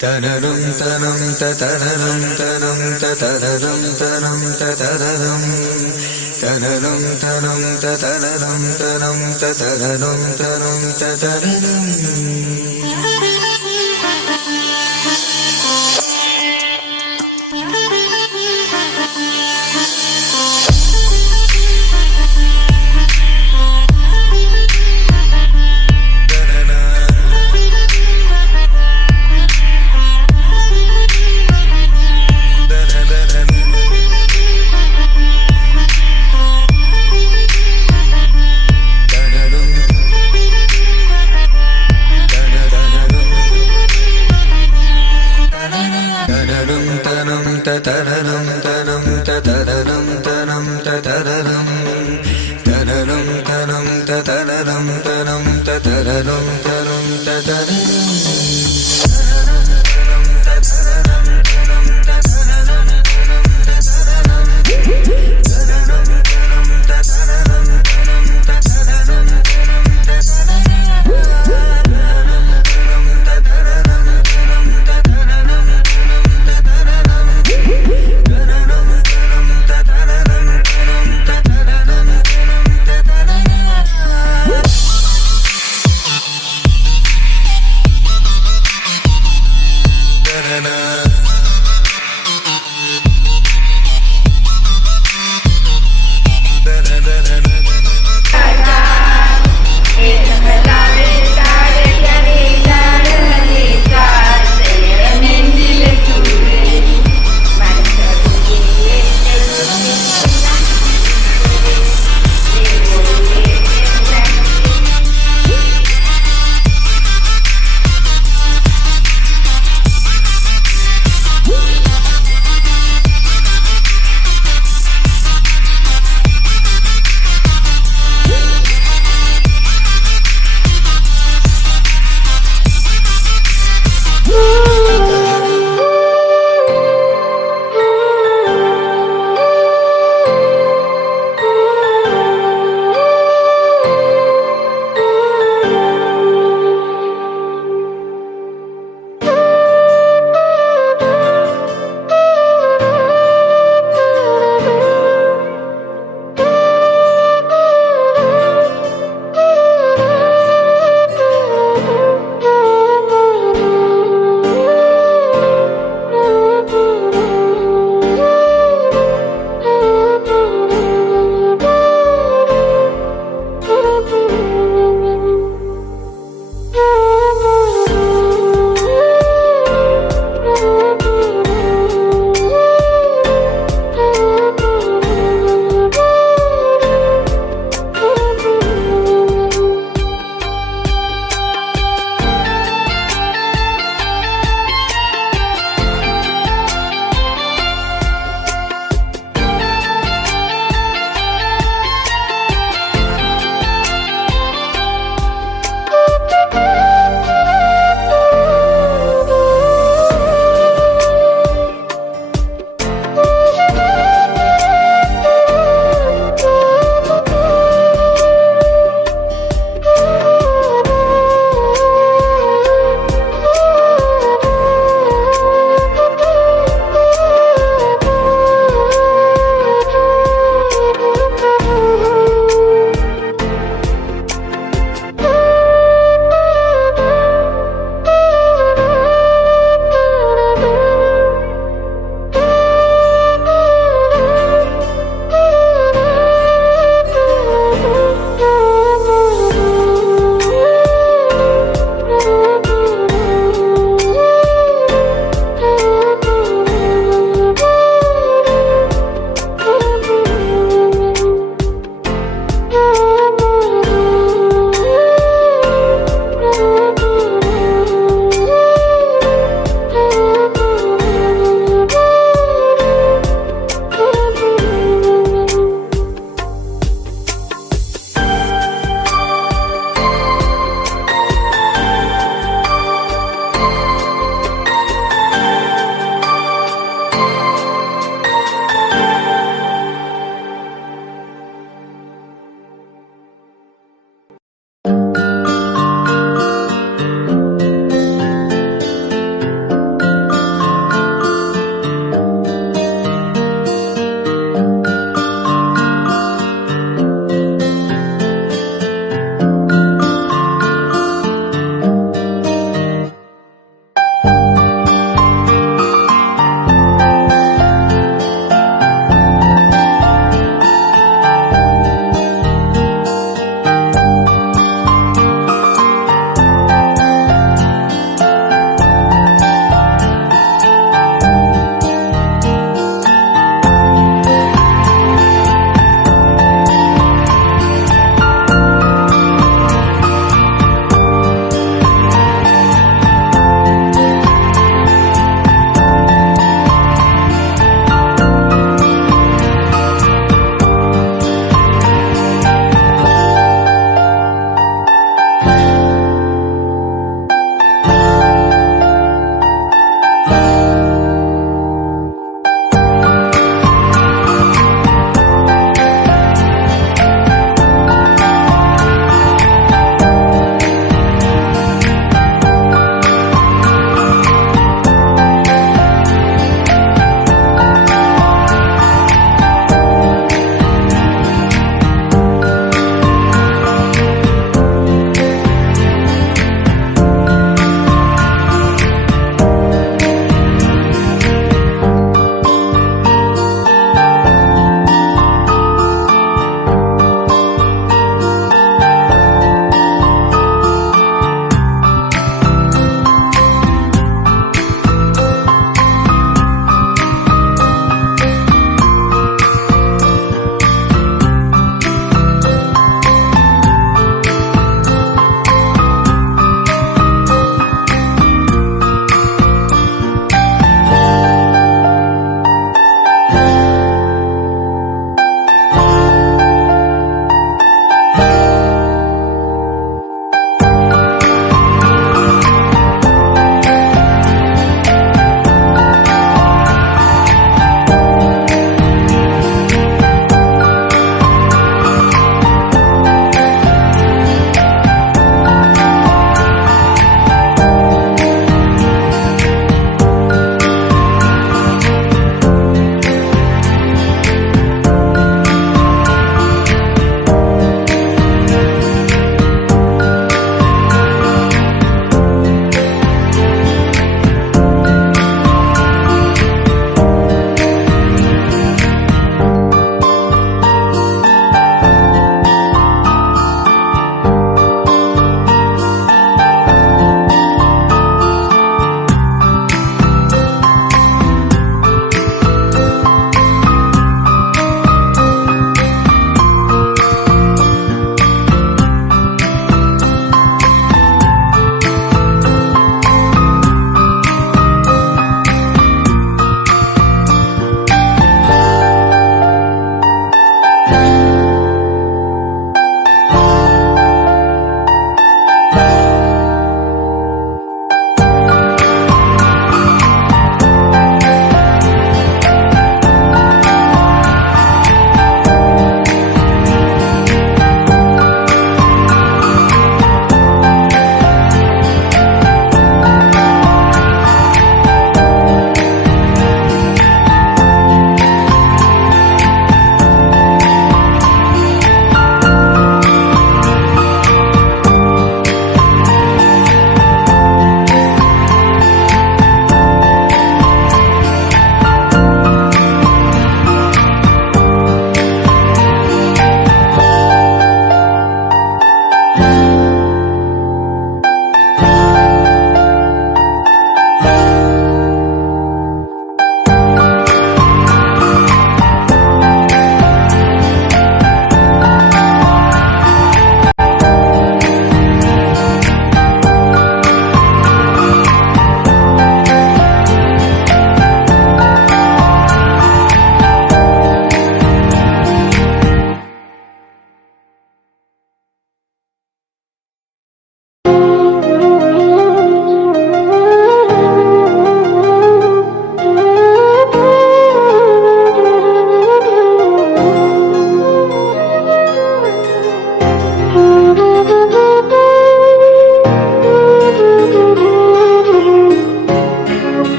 தனரும் தனம் ததரம் தனம் ததரம் தனம் ததரம் தனரும் தனம் ததரம் தனம் ததரம் தனம் ததரம். ததரம் தனம் ததரம் தனம் ததரம் தனரம் தனம் ததரம் தனம் ததரம் தனம் ததரம்.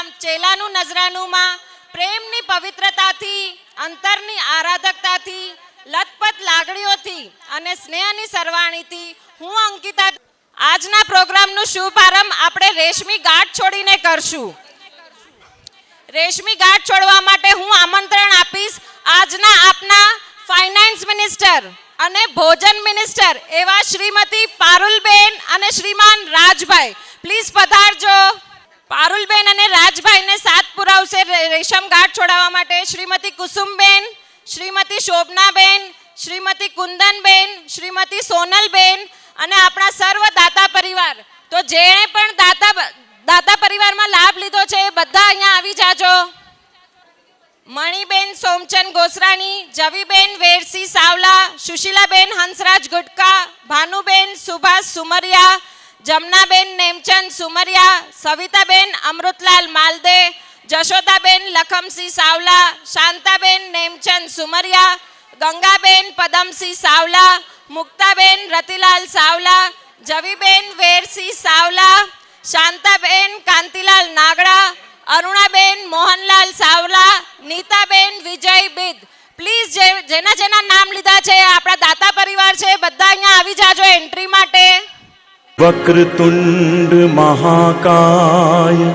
ગામ ચેલાનું નજરાનુમાં પ્રેમની પવિત્રતાથી, અંતરની આરાધકતાથી, લથપથ લાગણીઓથી અને સ્નેહની સરવાણીથી હું અંકિતા આજના પ્રોગ્રામનું શુભારંભ આપણે રેશમી ગાંઠ છોડીને કરશું. રેશમી ગાંઠ છોડવા માટે હું આમંત્રણ આપીશ આજના આપના ફાઇનાન્સ મિનિસ્ટર અને ભોજન મિનિસ્ટર એવા શ્રીમતી પારુલબેન અને શ્રીમાન રાજભાઈ. પ્લીઝ પધારજો. પારુલબેન અને રાજભાઈને સાથ પુરાવશે રેશમ ગાંઠ છોડાવવા માટે શ્રીમતી કુસુમબેન, શ્રીમતી શોભનાબેન, શ્રીમતી કુંદનબેન, શ્રીમતી સોનલબેન અને આપણા સર્વ દાતા પરિવાર. તો જેણે પણ દાતા પરિવારમાં લાભ લીધો છે એ બધા અહીંયા આવી જાજો. મણીબેન સોમચંદ ગોસરાણી, જવીબેન વેરસી સાવલા, સુશીલાબેન હંસરાજ ગુટકા, ભાનુબેન સુભાષ સુમરિયા, જમનાબેન નેમચંદ સુમરિયા, સવિતાબેન અમૃતલાલ માલદે, જશોદાબેન લખમસિંહ સાવલા, શાંતાબેન નેમચંદ સુમરિયા, ગંગાબેન પદમસિંહ સાવલા, મુક્તાબેન રતિલાલ સાવલા, જવીબેન વેરસી સાવલા, શાંતાબેન કાંતિલાલ નાગડા, અરુણાબેન મોહનલાલ સાવલા, નીતાબેન વિજય બિદ. પ્લીઝ જેના જેના નામ લીધા છે આપણા દાતા પરિવાર છે બધા અહીંયા આવી જાજો એન્ટ્રી માટે. વક્રતુંડ મહાકાય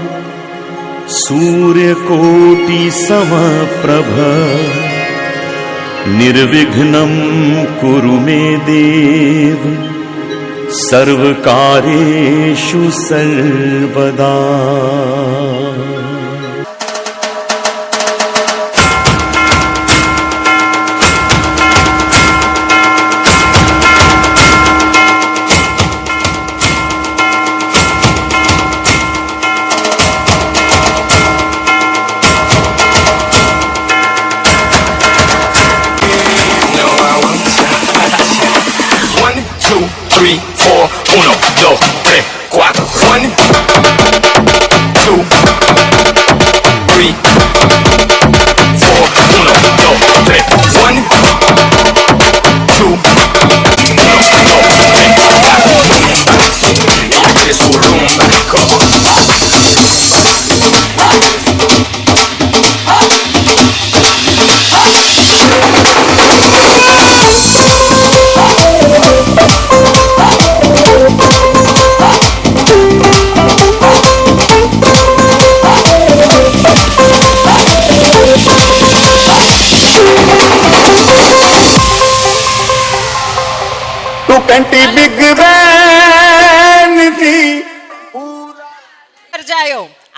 સૂર્યકોટિ સમપ્રભ નિર્વિઘ્નમ કુરુ મે દેવ સર્વકાર્યેષુ સર્વદા.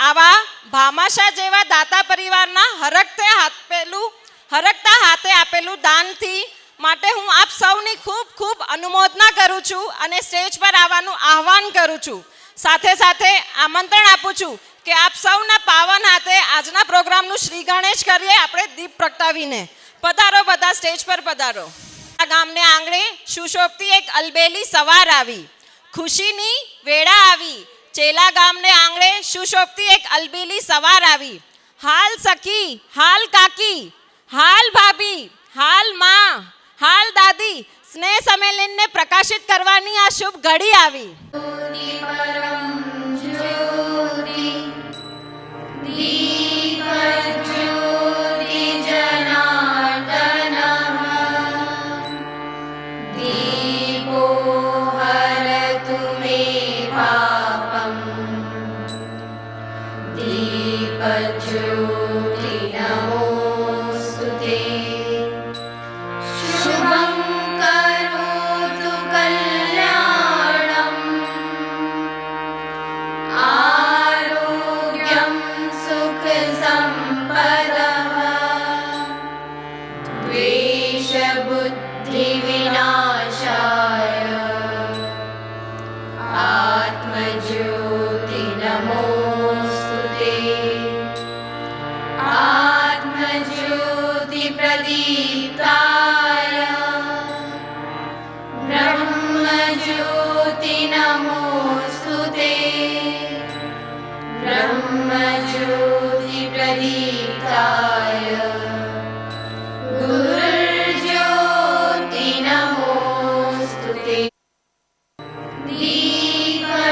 આવા ભામાશા જેવા દાતા પરિવારના હરકતા હાથે આપેલું દાનથી માટે હું આપ સૌની ખૂબ ખૂબ અનુમોદના કરું છું અને સ્ટેજ પર આવવાનું આહવાન કરું છું. સાથે સાથે આમંત્રણ આપું છું કે આપ સૌના પાવન હાથે આજના પ્રોગ્રામનું શ્રી ગણેશ કરીએ આપણે દીપ પ્રગટાવીને. પધારો બધા સ્ટેજ પર પધારો. આ ગામને આંગણે સુશોભતી એક અલબેલી સવાર આવી, ખુશીની વેળા આવી. ચેલા ગામને આંગણે સુશોભતી એક અલબેલી સવાર આવી. હાલ સખી, હાલ કાકી, હાલ ભાભી, હાલ માં, હાલ દાદી સ્નેહ સંમેલનને પ્રકાશિત કરવાની આ શુભ ઘડી આવી.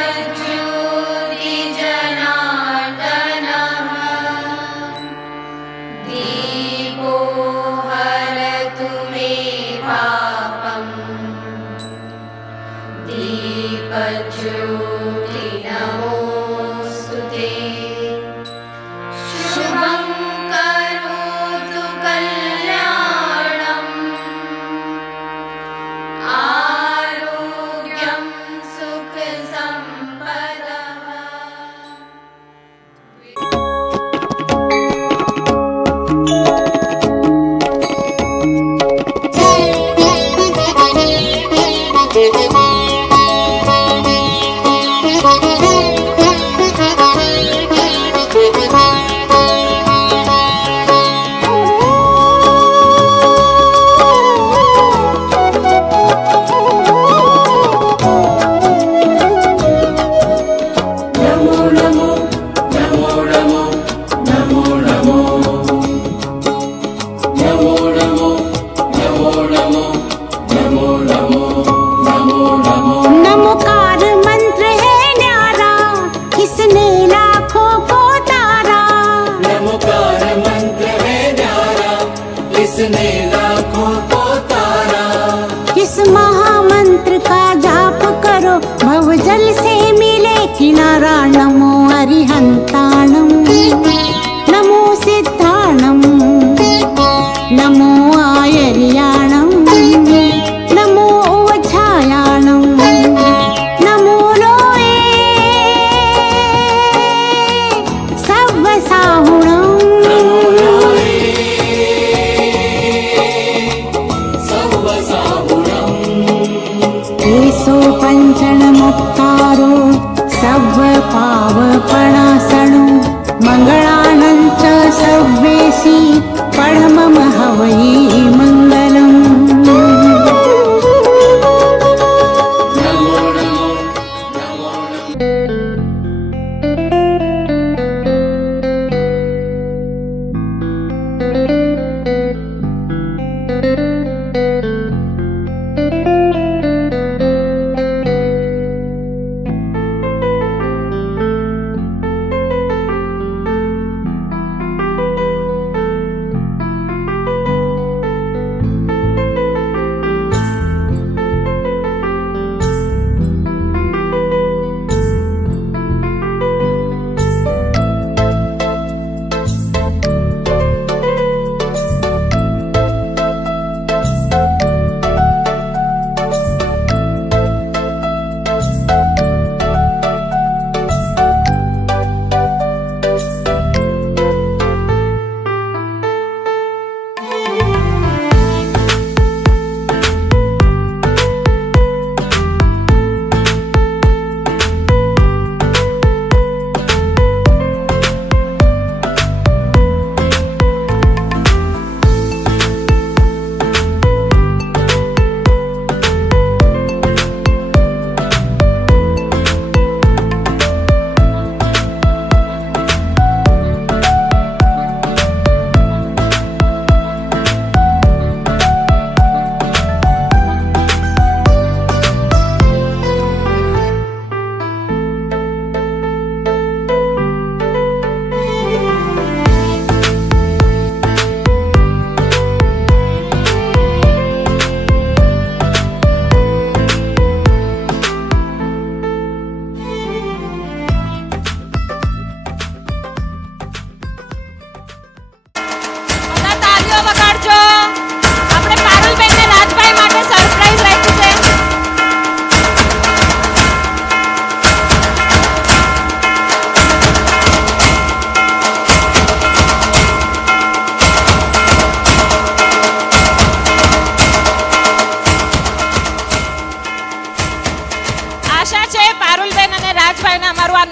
दीपज्योति जनार्दनः एसो पंचण मुक्तारो सव पावपणासणो मंगलानंच सव्वेसी परमम हवै मंगलम्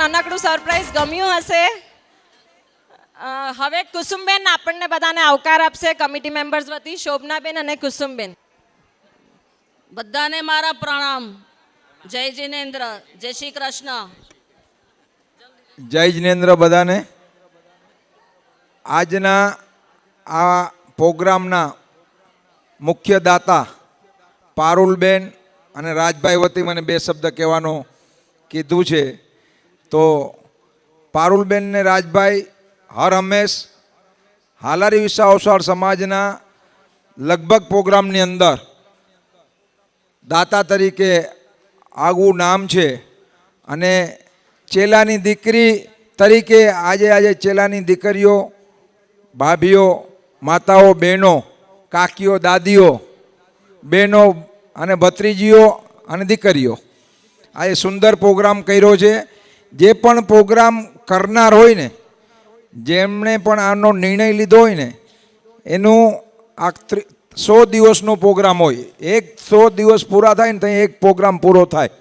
નાનકડું સરપ્રાઈઝ ગમ્યું હશે. હવે કુસુમબેન આપણને બધાને આવકાર આપશે કમિટી મેમ્બર્સ વતી. શોભનાબેન અને કુસુમબેન. બધાને મારા પ્રણામ. જય જિનેન્દ્ર, જય શ્રી કૃષ્ણ. જય જિનેન્દ્ર બધાને. આજના આ પ્રોગ્રામના મુખ્ય દાતા પારુલબેન અને રાજભાઈ વતી મને બે શબ્દ કહેવાનું કીધું છે. તો પારુલબેન ને રાજભાઈ હર હંમેશ હાલારી વિસાવસર સમાજના લગભગ પ્રોગ્રામની અંદર દાતા તરીકે આગવું નામ છે. અને ચેલાની દીકરી તરીકે આજે ચેલાની દીકરીઓ, ભાભીઓ, માતાઓ, બહેનો, કાકીઓ, દાદીઓ, બહેનો અને ભત્રીજીઓ અને દીકરીઓ આ સુંદર પ્રોગ્રામ કર્યો છે. જે પણ પ્રોગ્રામ કરનાર હોય ને, જેમણે પણ આનો નિર્ણય લીધો હોય ને, એનું આ 100 દિવસનો પ્રોગ્રામ હોય. 100 દિવસ પૂરા થાય ને તો એક પ્રોગ્રામ પૂરો થાય.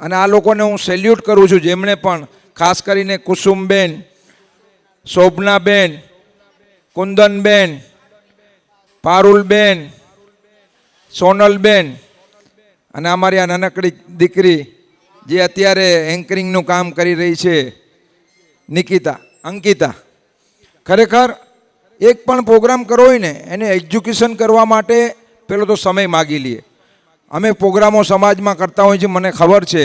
અને આ લોકોને હું સેલ્યુટ કરું છું, જેમણે પણ ખાસ કરીને કુસુમબેન, શોભનાબેન, કુંદનબેન, પારુલબેન, સોનલબેન અને અમારી આ નાનકડી દીકરી જે અત્યારે એન્કરિંગનું કામ કરી રહી છે અંકિતા. ખરેખર એક પણ પ્રોગ્રામ કરવો હોય ને એને એજ્યુકેશન કરવા માટે પેલો તો સમય માગી લઈએ. અમે પ્રોગ્રામો સમાજમાં કરતા હોઈએ છીએ, મને ખબર છે.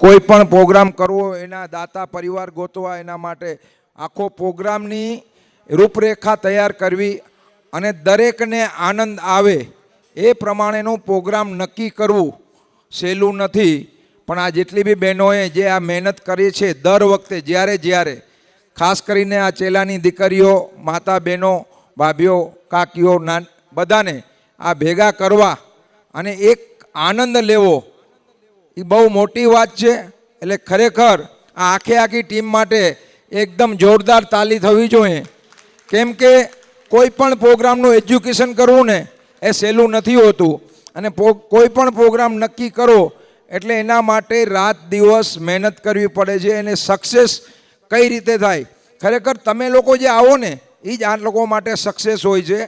કોઈ પણ પ્રોગ્રામ કરવો, એના દાતા પરિવાર ગોતવા, એના માટે આખો પ્રોગ્રામની રૂપરેખા તૈયાર કરવી અને દરેકને આનંદ આવે એ પ્રમાણેનું પ્રોગ્રામ નક્કી કરવું સહેલું નથી. પણ આ જેટલી બી બહેનોએ જે આ મહેનત કરી છે દર વખતે જ્યારે ખાસ કરીને આ ચેલાની દીકરીઓ, માતા, બહેનો, ભાભીઓ, કાકીઓ, બધાને આ ભેગા કરવા અને એક આનંદ લેવો એ બહુ મોટી વાત છે. એટલે ખરેખર આ આખી ટીમ માટે એકદમ જોરદાર તાલી થવી જોઈએ. કેમ કે કોઈ પણ પ્રોગ્રામનું એજ્યુકેશન કરવું ને એ સહેલું નથી હોતું. અને કોઈ પણ પ્રોગ્રામ નક્કી કરો એટલે એના માટે રાત દિવસ મહેનત કરવી પડે છે. એને સક્સેસ કઈ રીતે થાય, ખરેખર તમે લોકો જે આવો ને એ જ આ લોકો માટે સક્સેસ હોય છે.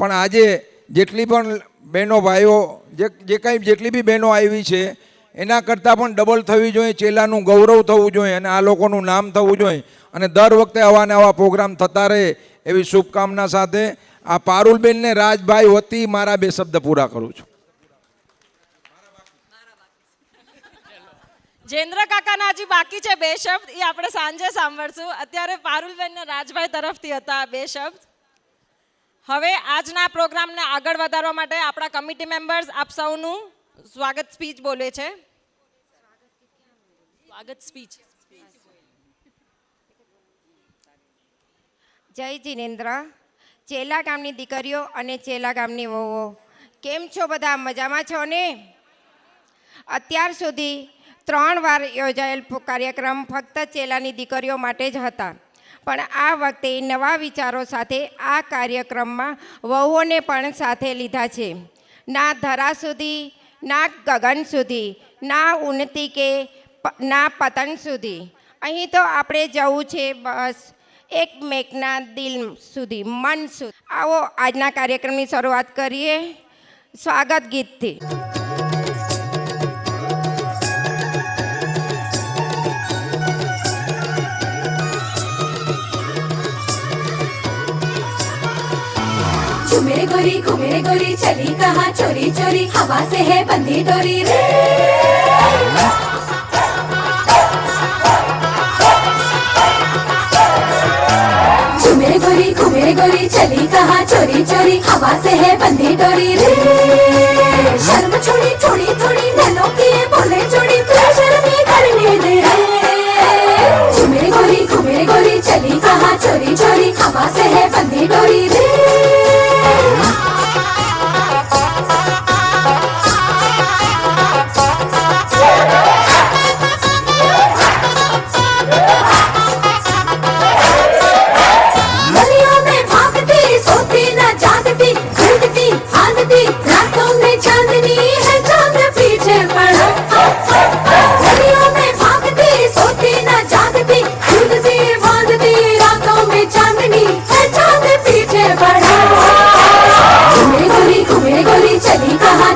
પણ આજે જેટલી પણ બહેનો ભાઈઓ જેટલી બી બહેનો આવી છે એના કરતાં પણ ડબલ થવી જોઈએ. ચેલાનું ગૌરવ થવું જોઈએ અને આ લોકોનું નામ થવું જોઈએ. અને દર વખતે આવા નવા પ્રોગ્રામ થતા રહે એવી શુભકામના સાથે આ પારુલબેનને રાજભાઈ વતી મારા 2 શબ્દ પૂરા કરું છું. જેન્દ્ર કાકાના હજી બાકી છે 2 શબ્દ, એ આપણે સાંજે સાંભળશું. અત્યારે પારુલબેન ને રાજભાઈ તરફથી હતા 2 શબ્દ. હવે આજના પ્રોગ્રામને આગળ વધારવા માટે આપણા કમિટી મેમ્બર્સ આપ સૌનું સ્વાગત સ્પીચ બોલે છે. સ્વાગત સ્પીચ. જય જિનેન્દ્ર. ચેલા ગામની દીકરીઓ અને ચેલા ગામની વહુઓ, કેમ છો બધા? મજામાં છો ને? અત્યાર સુધી 3 વાર યોજાયેલ કાર્યક્રમ ફક્ત ચેલાની દીકરીઓ માટે જ હતા. પણ આ વખતે નવા વિચારો સાથે આ કાર્યક્રમમાં વહુઓને પણ સાથે લીધા છે. ના ધરા સુધી, ના ગગન સુધી, ના ઉન્નતિ કે ના પતન સુધી. અહીં તો આપણે જવું છે બસ એકમેકના દિલ સુધી, મન સુધી. આવો આજના કાર્યક્રમની શરૂઆત કરીએ સ્વાગત ગીતથી. मेरे गोरी घूमे गोरी चली कहाँ चोरी चोरी, हवा से है बंधी डोरी रे. मेरे गोरी घूमे गोरी चली कहाँ चोरी चोरी, हवा से है बंधी डोरी रे. शर्म छोड़ी थोड़ी थोड़ी नैनों की बोले जोड़ी, प्रेशर भी करने दे. मेरे गोरी घूमे गोरी चली कहाँ चोरी चोरी, हवा से है बंधी डोरी रे.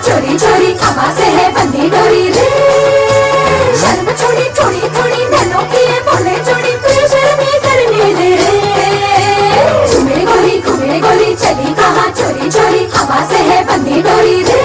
चोरी चोरी हवा से है बंधी डोरी रे. शर्म छोड़ी थोड़ी थोड़ी नैनों की बोले जोड़ी, प्रेशर भी करने दे. घूमे गोरी चली कहाँ चोरी चोरी, हवा से है बंधी डोरी रे.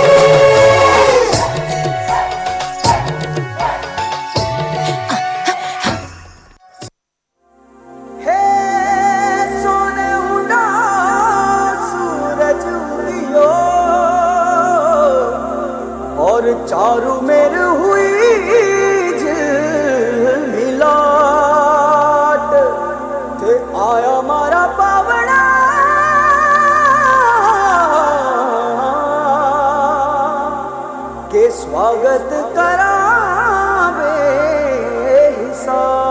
चारू मेर हुई मिलाट, थे आया मारा पावड़ा के स्वागत करावे हिसाब.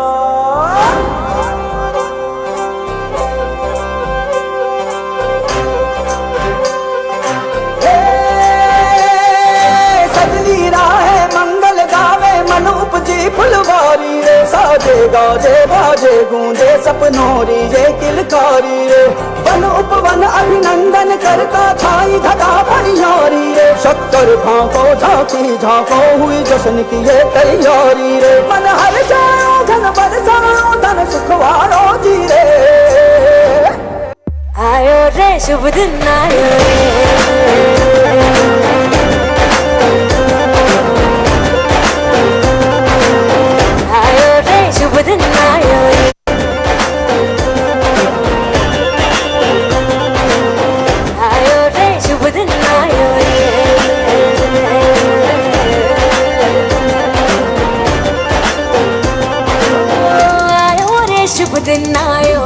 उपजी फुलवारी रे, साजे गाजे बाजे गूंजे सपनोरी ये किलकारी रे. वन उपवन अभिनंदन करता छाई धगा भरियारी रे. शक्कर भांको झांकी झांको हुई जश्न की ये तैयारी रे. मन हर्षाओ धन बरसाओ धन सुखवारो जी रे. आयो रे शुभ दिन आयो शुभ दिन आयो. आयो रे शुभ दिन आयो. आयो रे शुभ दिन आयो.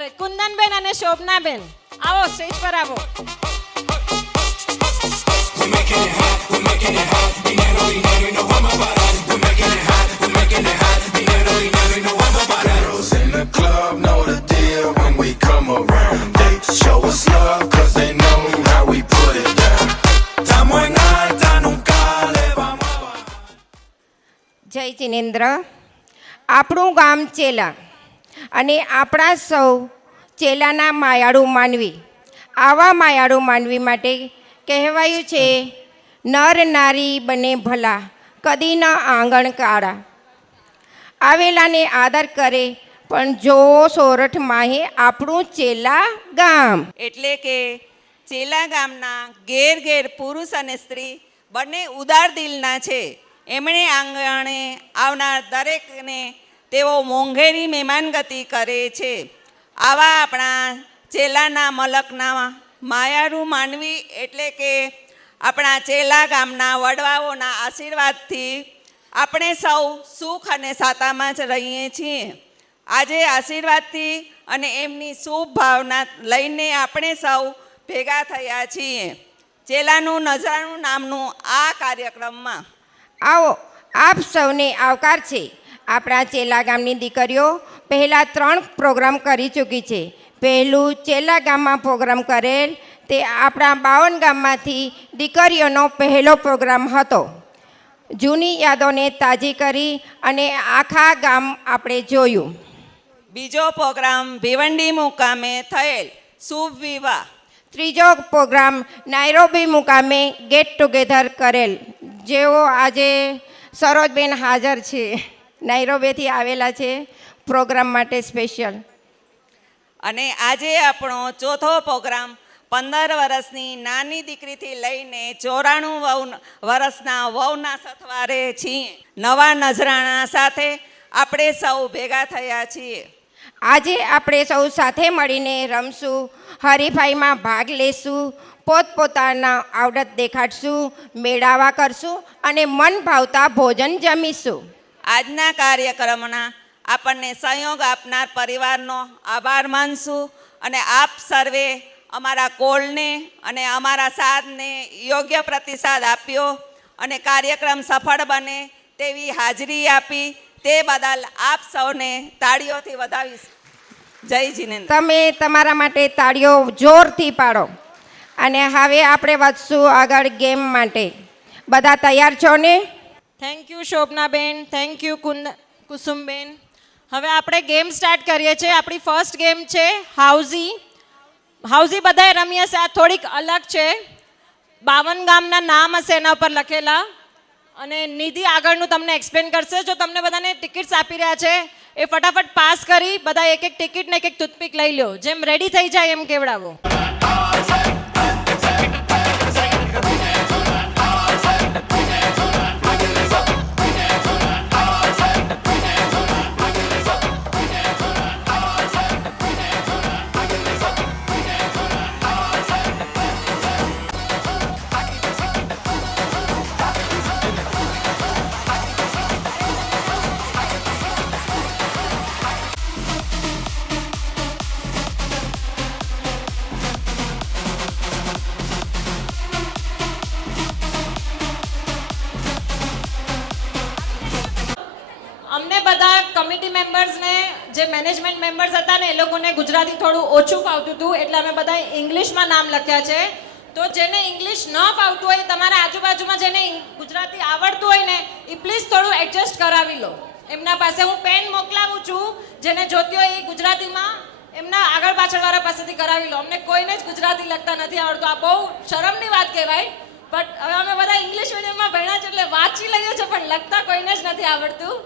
અરે કુંદનબેન અને શોભનાબેન આવો સ્ટેજ પર આવો. In the club know the deal when we come around. They show us love cause they know how we put it down. Estamos en alta, nunca le vamos a bajar. જય જિનેન્દ્ર. આપણું ગામ ચેલા અને આપણા સૌ ચેલાના માયાળુ માનવી. આવા માયાળુ માનવી માટે કહેવાયું છે નર નારી બને ભલા કદી ન આંગણ કાળા. આવેલાને આદર કરે પણ જો સોરઠ માહે આપણું ચેલા ગામ. એટલે કે ચેલા ગામના ઘેર ઘેર પુરુષ અને સ્ત્રી બંને ઉદાર દિલના છે. એમણે આંગણે આવનાર દરેકને તેઓ મોંઘેરી મહેમાનગતિ કરે છે. આવા આપણા ચેલાના મલકના માયાળુ માનવી એટલે કે આપણા ચેલા ગામના વડવાઓના આશીર્વાદથી આપણે સૌ સુખ અને સાતામાં જ રહીએ છીએ. આજે આશીર્વાદથી અને એમની શુભ ભાવના લઈને આપણે સૌ ભેગા થયા છીએ ચેલાનું નજરાણું નામનું આ કાર્યક્રમમાં. આવો આપ સૌને આવકાર છે. આપણા ચેલા ગામની દીકરીઓ પહેલાં 3 પ્રોગ્રામ કરી ચૂકી છે. પહેલું ચેલા ગામમાં પ્રોગ્રામ કરેલ તે આપણા 52 ગામમાંથી દીકરીઓનો પહેલો પ્રોગ્રામ હતો. જૂની યાદોને તાજી કરી અને આખા ગામ આપણે જોયું. બીજો પ્રોગ્રામ ભિવંડી મુકામે થયેલ શુભ વિવાહ. ત્રીજો પ્રોગ્રામ નાયરોબી મુકામે ગેટ ટુગેધર કરેલ, જેઓ આજે સરોજબેન હાજર છે, નાયરોબીથી આવેલા છે પ્રોગ્રામ માટે સ્પેશિયલ. અને આજે આપણો ચોથો પ્રોગ્રામ 15 વર્ષની નાની દીકરીથી લઈને 94 વર્ષના વહુના સથવારે છીએ. નવા નજરાણા સાથે આપણે સૌ ભેગા થયા છીએ. આજે આપણે સૌ સાથે મળીને રમશું, હરીફાઈમાં ભાગ લેશું, પોતપોતાના આવડત દેખાડશું, મેળાવા કરશું અને મન ભાવતા ભોજન જમીશું. આજના કાર્યક્રમના આપણને સહયોગ આપનાર પરિવારનો આભાર માનશું અને આપ સર્વે અમારા કોલને અને અમારા સાધને યોગ્ય પ્રતિસાદ આપ્યો અને કાર્યક્રમ સફળ બને તેવી હાજરી આપી તે બદલ આપ સૌને તાળીઓથી વધાવીશ. જય જિનેન્દ્ર. તમે તમારા માટે તાળીઓ જોરથી પાડો. અને હવે આપણે વધશું આગળ ગેમ માટે. બધા તૈયાર છો ને? Thank you Shobhanaben, thank you Kusumben. હવે આપણે ગેમ સ્ટાર્ટ કરીએ છીએ. આપણી ફર્સ્ટ ગેમ છે હાઉઝી. હાઉઝી બધાએ રમી હશે. આ થોડીક અલગ છે. 52 ગામના નામ હશે એના ઉપર લખેલા અને નિધિ આગળનું તમને એક્સપ્લેન કરશે. જો તમને બધાને ટિકિટ્સ આપી રહ્યા છે એ ફટાફટ પાસ કરી બધા એક એક ટિકિટ ને એક એક ટૂથપીક લઈ લો. જેમ રેડી થઈ જાય એમ કેવડાવો. અમને બધા કમિટી મેમ્બર્સને જે મેનેજમેન્ટ મેમ્બર્સ હતા ને એ લોકોને ગુજરાતી થોડું ઓછું ફાવતું હતું એટલે અમે બધા ઇંગ્લિશમાં નામ લખ્યા છે. તો જેને ઇંગ્લિશ ન ફાવતું હોય, તમારા આજુબાજુમાં જેને ગુજરાતી આવડતું હોય ને એ પ્લીઝ થોડું એડજસ્ટ કરાવી લો. એમના પાસે હું પેન મોકલાવું છું, જેને જોતી હોય એ ગુજરાતીમાં એમના આગળ પાછળવાળા પાસેથી કરાવી લો. અમને કોઈને જ ગુજરાતી લખતા નથી આવડતું. આ બહુ શરમની વાત કહેવાય. બટ હવે અમે બધા ઇંગ્લિશ મીડિયમમાં ભણ્યા છે એટલે વાંચી લઈએ છીએ પણ લખતા કોઈને જ નથી આવડતું.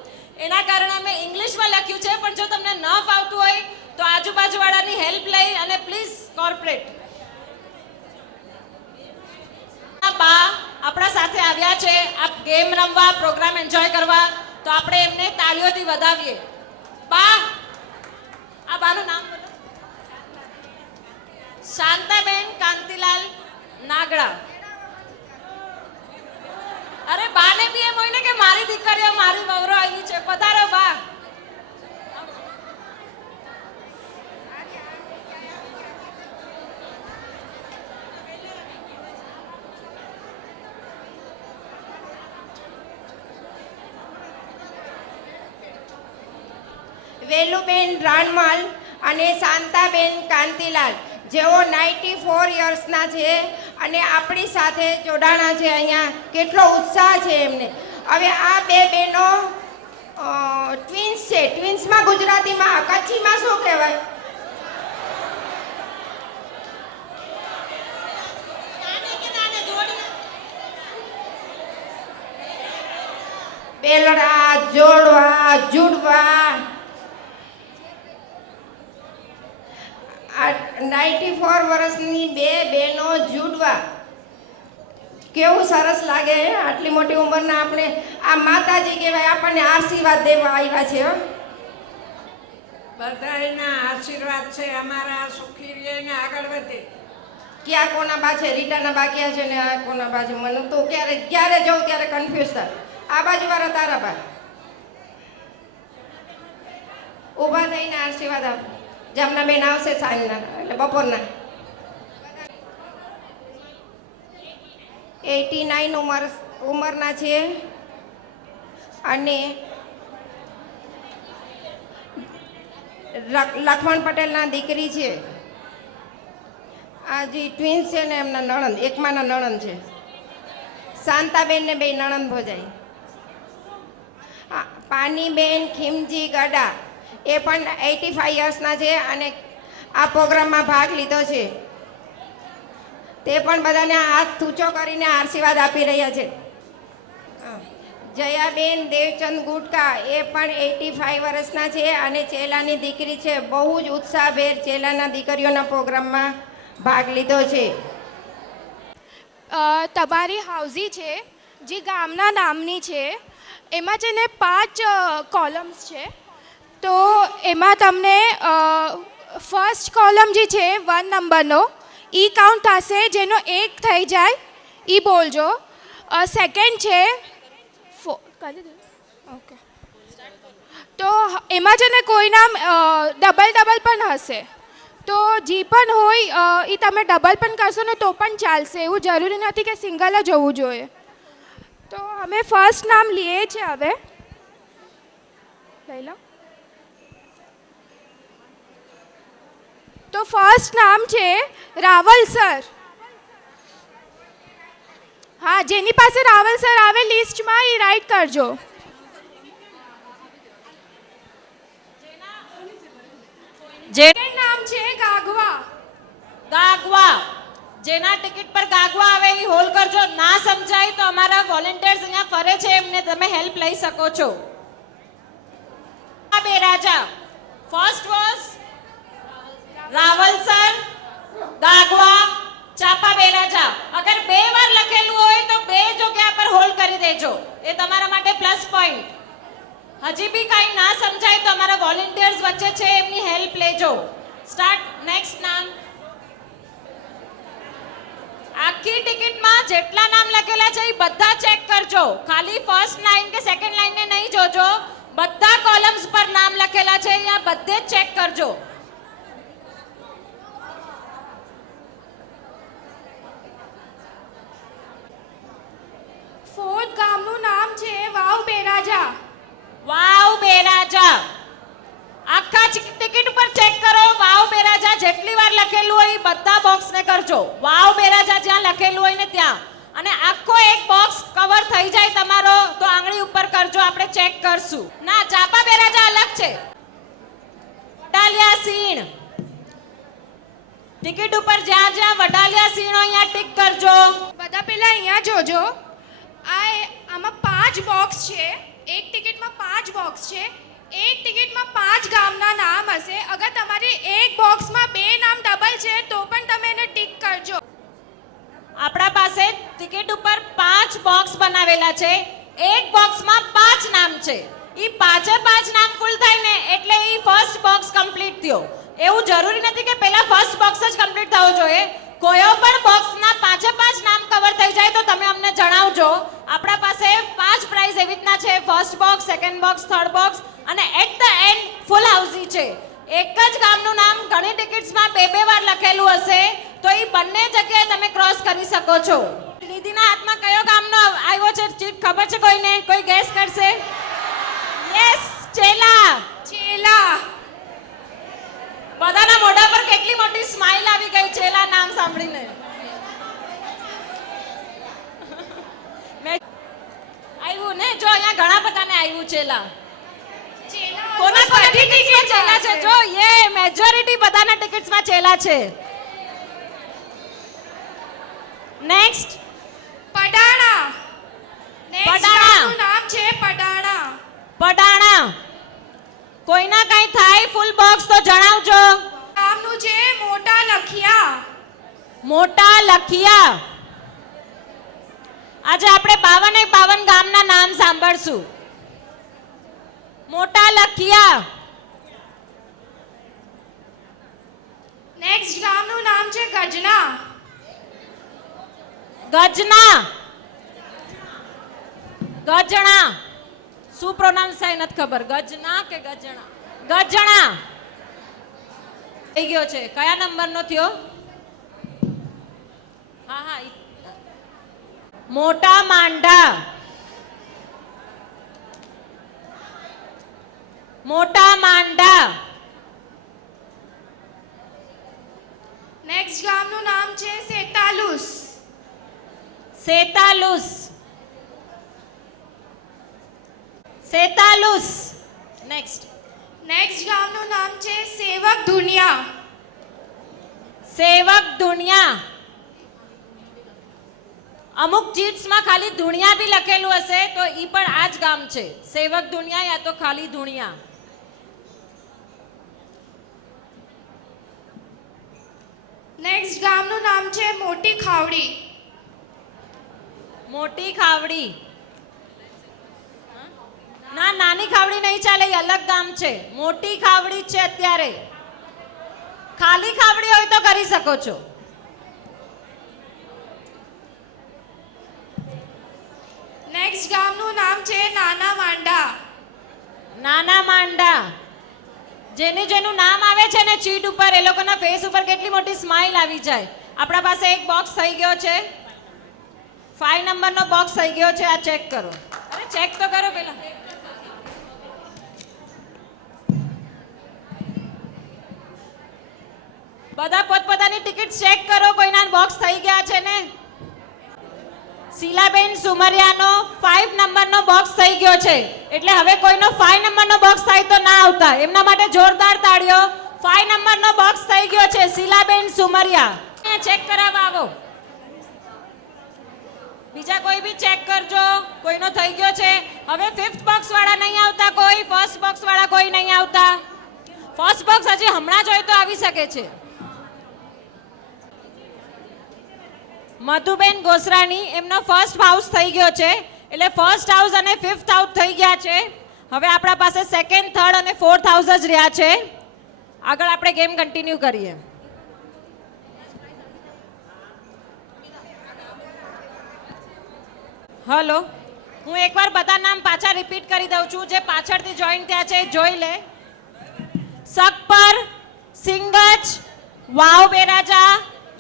એના કારણે અમે ઇંગ્લિશમાં લખ્યું છે. પણ જો તમને ન ફાવતું હોય તો આજુબાજુવાળાની હેલ્પ લઈ અને પ્લીઝ કોર્પોરેટ. બા આપણા સાથે આવ્યા છે આ ગેમ રમવા, પ્રોગ્રામ એન્જોય કરવા, તો આપણે એમને તાળીઓથી વધાવીએ. બા, આ બાનું નામ બોલો. શાંતાબેન કાંતિલાલ નાગડા. અરે બાને બી એમ હોય ને કે મારી દીકરીઓ મારી વવરો આવી છે. પધારો બા. વેલુબેન રાણમલ અને શાંતાબેન કાંતિલાલ, જેઓ 94 યર્સના છે અને આપણી સાથે જોડાણા છે. અહીંયા કેટલો ઉત્સાહ છે એમને. હવે આ બે બહેનો ટ્વિન્સ છે. ટ્વિન્સમાં ગુજરાતીમાં કચ્છીમાં શું કહેવાય? બેલડા, જોડવા, જુડવા. આ 94 વર્ષની બે બહેનો જુડવા. કેવું સરસ લાગે હે? આટલી મોટી ઉંમરના આપણે આ માતાજી કહેવાય, આપણને આશીર્વાદ દેવા આવ્યા છે. બધાના આશીર્વાદ છે અમારા, સુખી રહીએ ને આગળ વધે. ક્યાં કોના બા છે? રીટાના બા ક્યાં છે ને આ કોના બા છે? મને તો ક્યારે જવું ત્યારે કન્ફ્યુઝ થાય. આ બાજુ વાળા તારા બા ઊભા થઈને આશીર્વાદ આપ. જમના બેન આવશે સાંજના એટલે બપોરના. 89 ઉંમરના છે અને લક્ષ્મણ પટેલના દીકરી છે. આ જે ટ્વિન્સ છે ને એમના નણંદ, એકમાંના નણંદ છે. શાંતાબેન ને બે નણંદ ભોજાઈ. પાનીબેન ખીમજી ગડા, એ પણ 85 યર્સના છે અને આ પ્રોગ્રામમાં ભાગ લીધો છે. તે પણ બધાને હાથ ઊંચો કરીને આશીર્વાદ આપી રહ્યા છે. જયાબેન દેવચંદ ગુટકા, એ પણ 85 વર્ષના છે અને ચેલાની દીકરી છે. બહુ જ ઉત્સાહભેર ચેલાના દીકરીઓના પ્રોગ્રામમાં ભાગ લીધો છે. તમારી હાઉઝી છે જે ગામના નામની છે, એમાં છે ને 5 કોલમ્સ છે. તો એમાં તમને ફર્સ્ટ કોલમ જે છે 1 નંબરનો ઈ કાઉન્ટ થશે, જેનો 1 થઈ જાય એ બોલજો. સેકન્ડ છે ઓકે, તો એમાં છે ને કોઈ નામ ડબલ પણ હશે. તો જે પણ હોય એ તમે ડબલ પણ કરશો ને તો પણ ચાલશે. એવું જરૂરી નથી કે સિંગલ જ હોવું જોઈએ. તો અમે ફર્સ્ટ નામ લઈએ છીએ. હવે લઈ લો. તો ફર્સ્ટ નામ છે રાવલ સર. હા, જેની પાસે રાવલ સર આવે લિસ્ટમાં એ રાઈટ કરજો. જેનું નામ છે ગાગવા. ગાગવા, જેના ટિકિટ પર ગાગવા આવે એ હોલ કરજો. ના સમજાય તો અમારા વોલેન્ટિયર્સ અહીંયા ફરે છે, એમને તમે હેલ્પ લઈ શકો છો. Beraja, first was Raval sir, Gagva, Chapa Beraja. અગર 2 વાર લખેલું હોય તો 2 જગ્યા પર હોલ્ડ કરી દેજો, એ તમારા માટે પ્લસ પોઈન્ટ. હજી બી કાંઈ ના સમજાય તો અમારા વોલેન્ટિયર્સ વચ્ચે છે, એમની હેલ્પ લેજો. સ્ટાર્ટ. નેક્સ્ટ નામ. આખી ટિકિટમાં જેટલા નામ લખેલા છે એ બધા ચેક કરજો. ખાલી ફર્સ્ટ લાઈન કે સેકન્ડ લાઈનને નહીં જોજો, બધા કોલમ્સ પર નામ લખેલા છે અહીંયા બધે જ ચેક કરજો. ફોર્થ ગામનું નામ છે વાવ બેરાજા. વાવ બેરાજા, આખા ટિકિટ ઉપર ચેક કરો. વાવ બેરાજા જેટલી વાર લખેલું હોય એ બધા બોક્સને કરજો. વાવ બેરાજા જ્યાં લખેલું હોય ને ત્યાં. અને આખો એક બોક્સ કવર થઈ જાય તમારો તો આંગળી ઉપર કરજો, આપણે ચેક કરશું. ના, ચાપા બેરાજા અલગ છે. વડાલિયા સીણ, ટિકિટ ઉપર જ્યાં જ્યાં વડાલિયા સીણ અહીંયા ટિક કરજો. બધા પહેલા અહીંયા જોજો. આમાં 5 બોક્સ છે. એક ટિકિટમાં 5 બોક્સ છે. એક ટિકિટમાં 5 ગામના નામ હશે. અગર તમારી એક બોક્સમાં 2 નામ ડબલ છે તો પણ તમે એને ટિક કરજો. આપણા પાસે ટિકિટ ઉપર 5 બોક્સ બનાવેલા છે. એક બોક્સમાં 5 નામ છે. ઈ 5 નામ ફૂલ થાય ને એટલે ઈ ફર્સ્ટ બોક્સ કમ્પ્લીટ થયો. એવું જરૂરી નથી કે પહેલા ફર્સ્ટ બોક્સ જ કમ્પ્લીટ થવો જોઈએ. કોઈ પણ બોક્સના 5 નામ કવર થઈ જાય તો તમે અમને જણાવજો. આપણા પાસે 5 પ્રાઇઝ એવી રીતના છે. First box, second box, third box અને at the end full housie છે. એક જ ગામનું નામ ઘણી ટિકિટ્સમાં 2 વાર લખેલું હશે તો એ બંને જગ્યાએ તમે ક્રોસ કરી શકો છો. નિધિના હાથમાં કયો ગામનો આવ્યો છે ચીટ ખબર છે કોઈને? કોઈ ગેસ કરશે? યસ, ચેલા. ચેલા. બધાના મોઢા પર કેટલી મોટી સ્માઇલ આવી ગઈ ચેલા નામ સાંભળીને. આવ્યું ને, જો અહીંયા ઘણા બધાને આવ્યું ચેલા. કોના કોના ટિકિટ્સમાં ચેલા છે? જો યે મેજોરિટી બધાના ટિકિટ્સમાં ચેલા છે. નેક્સ્ટ પડાણા. નેક્સ્ટ પડાણા. ગામનું નામ છે પડાણા. પડાણા. કોઈના કઈ થાય ફૂલ બોક્સ તો જણાવજો. ગામનું છે મોટા લખિયા. મોટા લખિયા. આજે આપણે 52 ગામના નામ સાંભળશું. મોટા લખિયા. નેક્સ્ટ ગામનું નામ છે ગજના. ગજના. ગજણા. શું પ્રોનાઉન્સ થાય નથી ખબર. ગજના કે ગજણા? ગજણા. થઈ ગયો છે. કયા નંબરનો થયો? હા હા. મોટા માંડા. મોટા માંડા. નેક્સ્ટ ગામનું નામ છે સેતાલુસ. સેતાલુસ. સેતાલુસ. નેક્સ્ટ. નેક્સ્ટ ગામનું નામ છે સેવક ધુનિયા. સેવક ધુનિયા. અમુક ચીટ્સમાં ખાલી ધુનિયા બી લખેલું હશે તો ઈ પણ આ જ ગામ છે. સેવક ધુનિયા યા તો ખાલી ધુનિયા. નેક્સ્ટ ગામનું નામ છે મોટી ખાવડી. મોટી ખાવડી. ના, નાની ખાવડી નહીં ચાલે, એ અલગ ગામ છે. મોટી ખાવડી છે અત્યારે. ખાલી ખાવડી હોય તો કરી શકો છો. નેક્સ્ટ ગામનું નામ છે નાના માંડા. નાના માંડા. જેનું નામ આવે છે ને ચીટ ઉપર, એ લોકોના ફેસ ઉપર કેટલી મોટી સ્માઇલ આવી જાય. આપણા પાસે એક બોક્સ થઈ ગયો છે. 5 નંબરનો બોક્સ થઈ ગયો છે. આ ચેક કરો. અરે ચેક તો કરો પેલા. બધા પોતપોતાની ટિકિટ ચેક કરો. કોઈના બોક્સ થઈ ગયા છે ને? શીલાબેન સુમરિયાનો 5 નંબરનો બોક્સ થઈ ગયો છે. એટલે હવે કોઈનો 5 નંબરનો બોક્સ થાય તો ના આવતા. એમના માટે જોરદાર તાળીઓ. 5 નંબરનો બોક્સ થઈ ગયો છે શીલાબેન સુમરિયા. ચેક કરાવવા આવો. બીજા કોઈ બી ચેક કરજો. કોઈનો થઈ ગયો છે. હવે 5th બોક્સ વાળા નહીં આવતા કોઈ. 1st બોક્સ વાળા કોઈ નહીં આવતા. 1st બોક્સ હજી હમણાં જ હોય તો આવી શકે છે. મધુબેન ગોસરાણી, એમનો 1st હાઉસ થઈ ગયો છે. એટલે 1st હાઉસ અને 5th હાઉસ થઈ ગયા છે. હવે આપણા પાસે 2nd, 3rd અને 4th હાઉસ જ રહ્યા છે. આગળ આપણે ગેમ કન્ટિન્યુ કરીએ. હલો, હું એકવાર બધા નામ પાછા રિપીટ કરી દઉં છું. જે પાછળથી જોઈન થયા છે જોઈ લે. સકપર, સિંગજ, વાવ બેરાજા,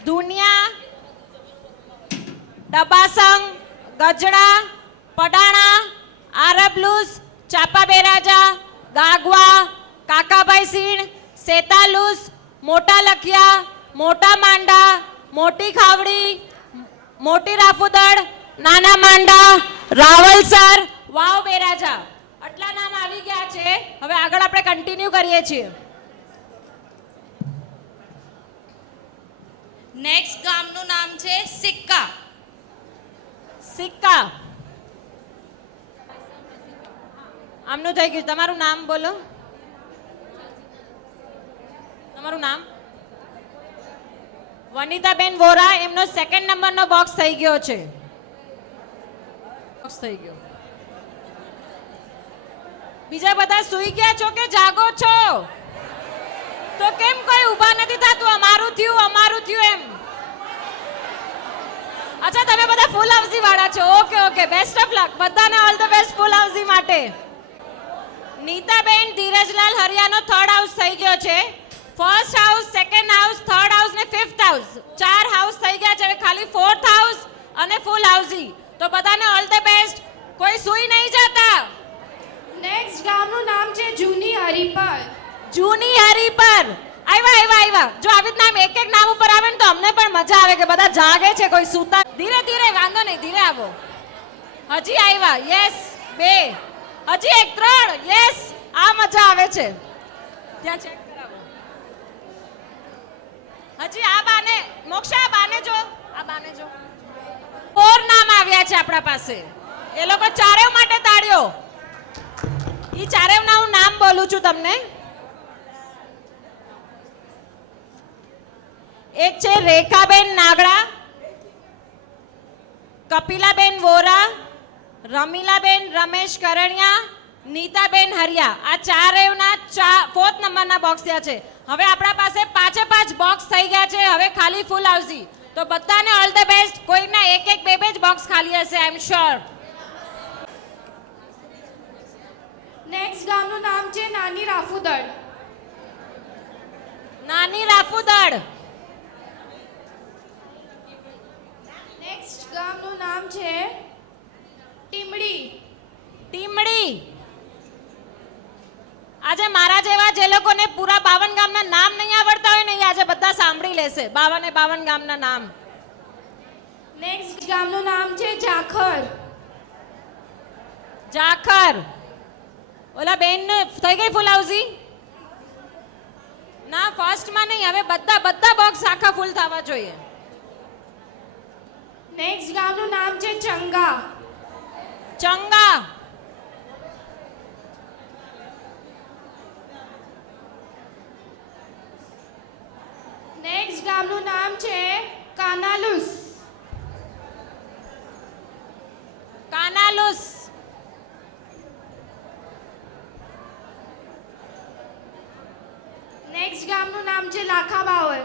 ધુનિયા, ડબાસંગ, ગજડા, પડાણા, આરબલુસ, ચાપા બેરાજા, ગાગવા, કાકાભાઈ સીણ, સેતાલુસ, મોટા લખિયા, મોટા માંડા, મોટી ખાવડી, મોટી રાફુદળ, નાના માંડા, રાવલસર, વાવ બેરાજા. આટલા નામ આવી ગયા છે. હવે આગળ આપણે કન્ટિન્યુ કરીએ છીએ. નેક્સ્ટ ગામનું નામ છે સિક્કા. સિક્કા. આમનું થઈ ગયું. તમારું નામ બોલો. તમારું નામ? વનિતાબેન વોરા. એમનો 2nd નંબરનો બોક્સ થઈ ગયો છે. બોક્સ થઈ ગયો. બીજા બધા સૂઈ ગયા છો કે જાગો છો? તો કેમ કોઈ ઊભા નથી થતું? અમારું થયું, અમારું થયું એમ. અચ્છા, તમે બધા ફૂલ હાઉસી વાળા છો. Okay okay, best of luck. બધાને all the best full housie માટે. નીતાબેન ધીરજલાલ હરિયાનો 3rd હાઉસ થઈ ગયો છે. 1st house, 2nd house, 3rd house ને 5th હાઉસ. 4 હાઉસ થઈ ગયા છે. હવે ખાલી 4th હાઉસ અને ફૂલ હાઉસી. તો બધાને ઓલ ધ બેસ્ટ. કોઈ સૂઈ નહીં જતા. નેક્સ્ટ ગામનું નામ છે જૂની હરિપર. જૂની હરિપર. આવ્યા. જો આવી રીતના આમ એક નામ ઉપર આવે ને તો અમને પણ મજા આવે કે બધા જાગે છે, કોઈ સૂતા. ધીરે વાંધો નહીં, ધીરે આવો. હજી આવ્યા. યસ 2. હજી 1 3. યસ, આ મજા આવે છે. ત્યાં ચેક કરાવો. હજી આ બાને, મોક્ષા આ બાને જો. 4 નામ આવ્યા છે આપણા પાસે. એ લોકો ચારેવ માટે તાળીઓ. ઈ ચારેવના હું નામ બોલું છું તમને. એક છે રેખાબેન નાગડા, કપિલાબેન વોરા, રમીલાબેન રમેશ કરણિયા, નીતાબેન હરિયા. આ ચારેવના 4th નંબરના બોક્સ થયા છે. હવે આપણા પાસે 5 બોક્સ થઈ ગયા છે. હવે ખાલી ફૂલ આવશે. તો બધાને ઓલ ધ બેસ્ટ. કોઈના 1 2 જ બોક્સ ખાલી હશે, આઈ એમ શ્યોર. નેક્સ્ટ ગામનું નામ છે નાની રાફુદળ. નાની રાફુદળ. નેક્સ્ટ ગામનું નામ છે ટીમડી. આજે મારા જેવા જે લોકોને પૂરા 52 ગામના નામ નહીં આવડતા હોય ને, એ આજે બધા સાંભળી લેશે 52 ગામના નામ. નેક્સ્ટ ગામનું નામ છે જાખર. ઓલા બેન થઈ ગઈ ફૂલ હાઉસી? ના, ફર્સ્ટમાં નહીં. હવે બધા બોક્સ આખા ફૂલ થવા જોઈએ. નેક્સ્ટ ગામનું નામ છે ચંગા. નેક્સ્ટ ગામનું નામ છે કાનાલુસ. નેક્સ્ટ ગામનું નામ છે લાખાબાવળ.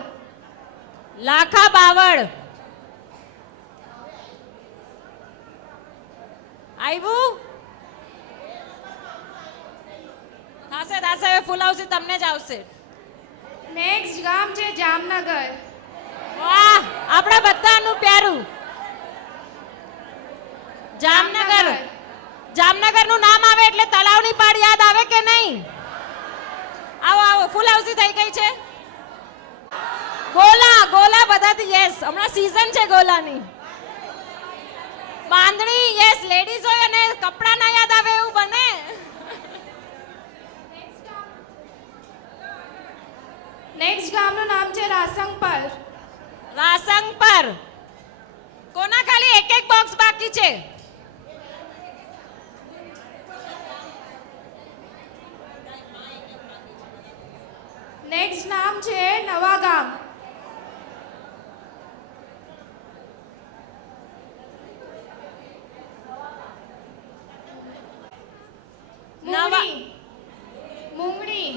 આવ્યું? થશે હવે ફૂલ હાઉસી તમને જ આવશે. નેક્સ્ટ ગામ છે જામનગર. વાહ, આપણા બધાનું પ્યારું જામનગરનું નામ આવે એટલે તલાવની પાડ યાદ આવે કે નહીં? આવો ફૂલ હાઉસી થઈ ગઈ છે. ગોલા બધાથી. યસ, હમણાં સીઝન છે ગોલાની. બાંધણી. યસ, લેડીઝ હોય અને કપડા ના યાદ આવે એવું બને. નેક્સ્ટ ગામનું નામ છે રાસંગપર. કોના ખાલી 1 બોક્સ બાકી છે? નેક્સ્ટ નામ છે નવા ગામ.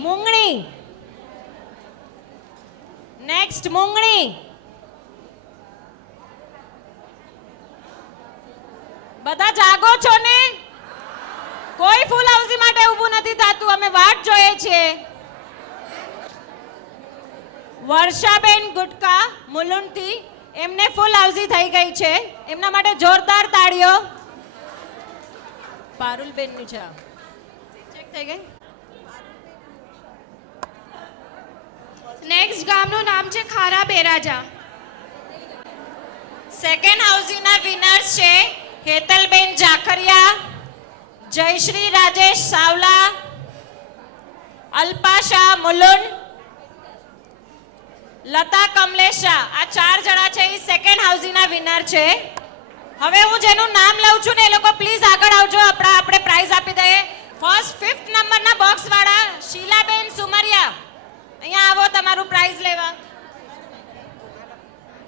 મુંગણી. નેક્સ્ટ મુંગણી. બધા જાગો છો ને? કોઈ ફૂલ હાઉસી માટે ઊભું નથી થતું. અમે વાટ જોઈએ છીએ. વર્ષાબેન ગુટકા મુલુંડથી, એમને ફૂલ હાઉસી થઈ ગઈ છે. એમના માટે જોરદાર તાળીઓ. પારુલબેનની છે. ચેક થઈ ગઈ. નેક્સ્ટ ગામનું નામ છે ખારા બેરાજા. સેકન્ડ હાઉસીના વિનર્સ છે હેતલબેન જાખરિયા, જયશ્રી રાજેશ સાવલા, અલ્પા શાહ મુલુંડ, લતા કમલેશ શાહ. આ 4 જણા છે એ સેકન્ડ હાઉસીના વિનર છે. હવે હું જેનું નામ લઉં છું ને, એ લોકો પ્લીઝ આગળ આવજો. આપણે પ્રાઇઝ આપી દઈએ. ફર્સ્ટ 5th નંબરના બોક્સ વાળા શીલાબેન સુમરિયા, અહીંયા આવો તમારું પ્રાઇઝ લેવા.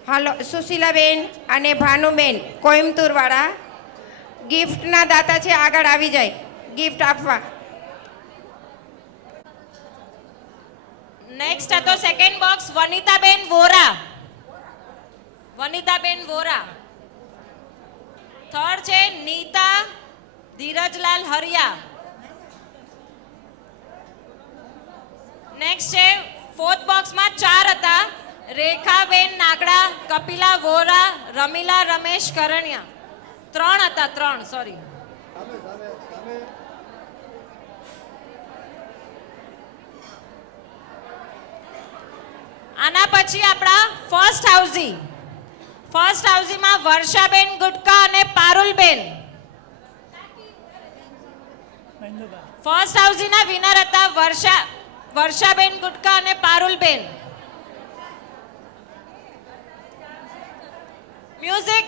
હાલો, સુશીલાબેન અને ભાનુબેન કોઈમ્બતુર વાળા ગિફ્ટના દાતા છે, આગળ આવી જાય ગિફ્ટ આપવા. નેક્સ્ટ હતો second box Vanitaben Vora. Third છે નીતા ધીરજલાલ હરિયા. નેક્સ્ટ છે 4th બોક્સમાં 4 હતા. રેખાબેન નાગડા, કપિલા વોરા, રમીલા રમેશ કરણિયા. 3 હતા, 3 સોરી. આના પછી આપણા ફર્સ્ટ હાઉસીમાં વર્ષાબેન ગુટકા અને પારુલબેન. ફર્સ્ટ હાઉસીના વિનર હતા વર્ષાબેન ગુટકા અને પારુલબેન. મ્યુઝિક.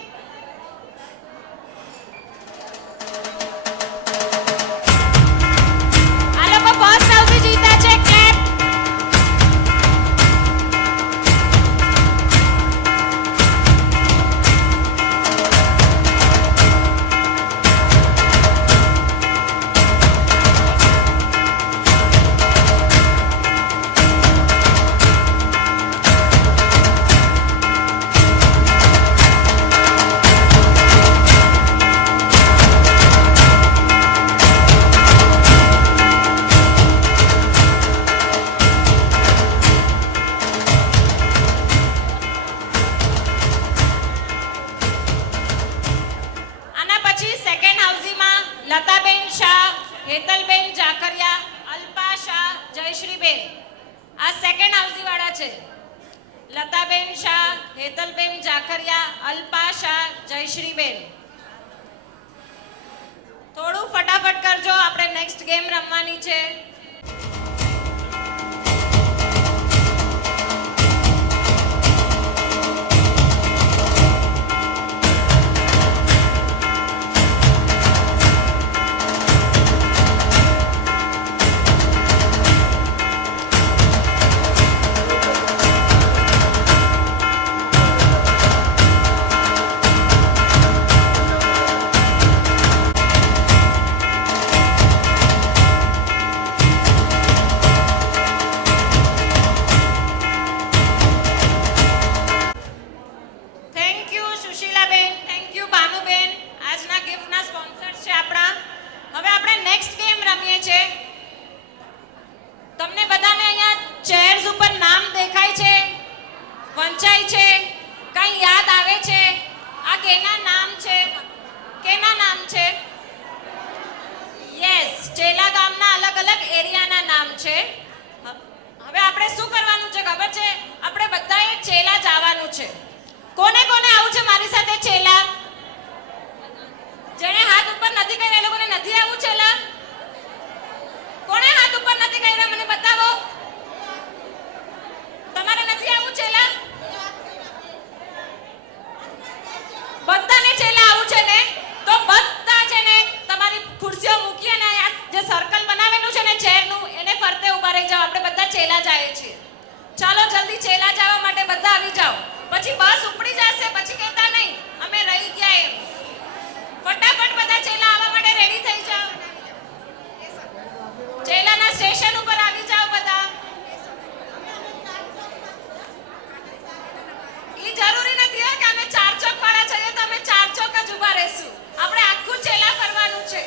આ લોકો ફર્સ્ટ હાઉસી જીત્યા છે. ક્લેપ. લતાબેન શાહ, હેતલબેન જાકરિયા, અલ્પા શાહ, જયશ્રીબેન. આ સેકન્ડ હાઉસી વાળા છે. લતાબેન શાહ, હેતલબેન જાકરિયા, અલ્પા શાહ, જયશ્રીબેન. થોડું ફટાફટ કરજો, આપણે નેક્સ્ટ ગેમ રમવાની છે. તમને બધાને અહીંયા ચેર્સ ઉપર નામ દેખાય છે, વંચાય છે, કઈ યાદ આવે છે? આ કેના નામ છે? કેના નામ છે? યસ, ચેલા ગામના અલગ અલગ એરિયાના નામ છે. હવે આપણે શું કરવાનું છે ખબર છે? આપણે બધાએ ચેલા જવાનું છે. કોને કોને આવું છે મારી સાથે ચેલા? જેણે હાથ ઉપર નથી કર્યા એ લોકોને નથી આવું ચેલા? કોણે હાથ ઉપર નથી કર્યા મને બતાવો. તમારે નથી આવું ચેલા? બધાને ચેલા આવું છે ને? તો બધા છે ને તમારી ખુરશીઓ મૂકી અને જે સર્કલ બનાવેલું છે ને ચેરનું એને ફરતે ઊભા રહી જાઓ. આપણે બધા ચેલા જાય છીએ. ચાલો જલ્દી ચેલા જવા માટે બધા આવી જાઓ. પછી બસ ઉપડી જશે પછી કહેતા નહીં અમે રહી ગયા એમ. ફટાફટ બધા ચેલા આવવા માટે રેડી થઈ જાઓ. ચેલાના સ્ટેશન ઉપર આવી જાઓ બધા. ઈ જરૂરી નથી કે અમે ચાર ચોક વાળા છીએ તો અમે ચાર ચોક જ ઊભા રહેશું. આપણે આખું ચેલા ફરવાનું છે.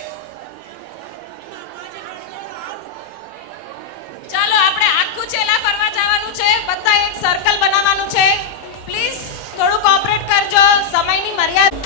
ચાલો આપણે આખું ચેલા ફરવા જવાનું છે. બધા એક સર્કલ બનાવવાનું છે. પ્લીઝ થોડું કોઓપરેટ કરજો. સમયની મર્યાદા.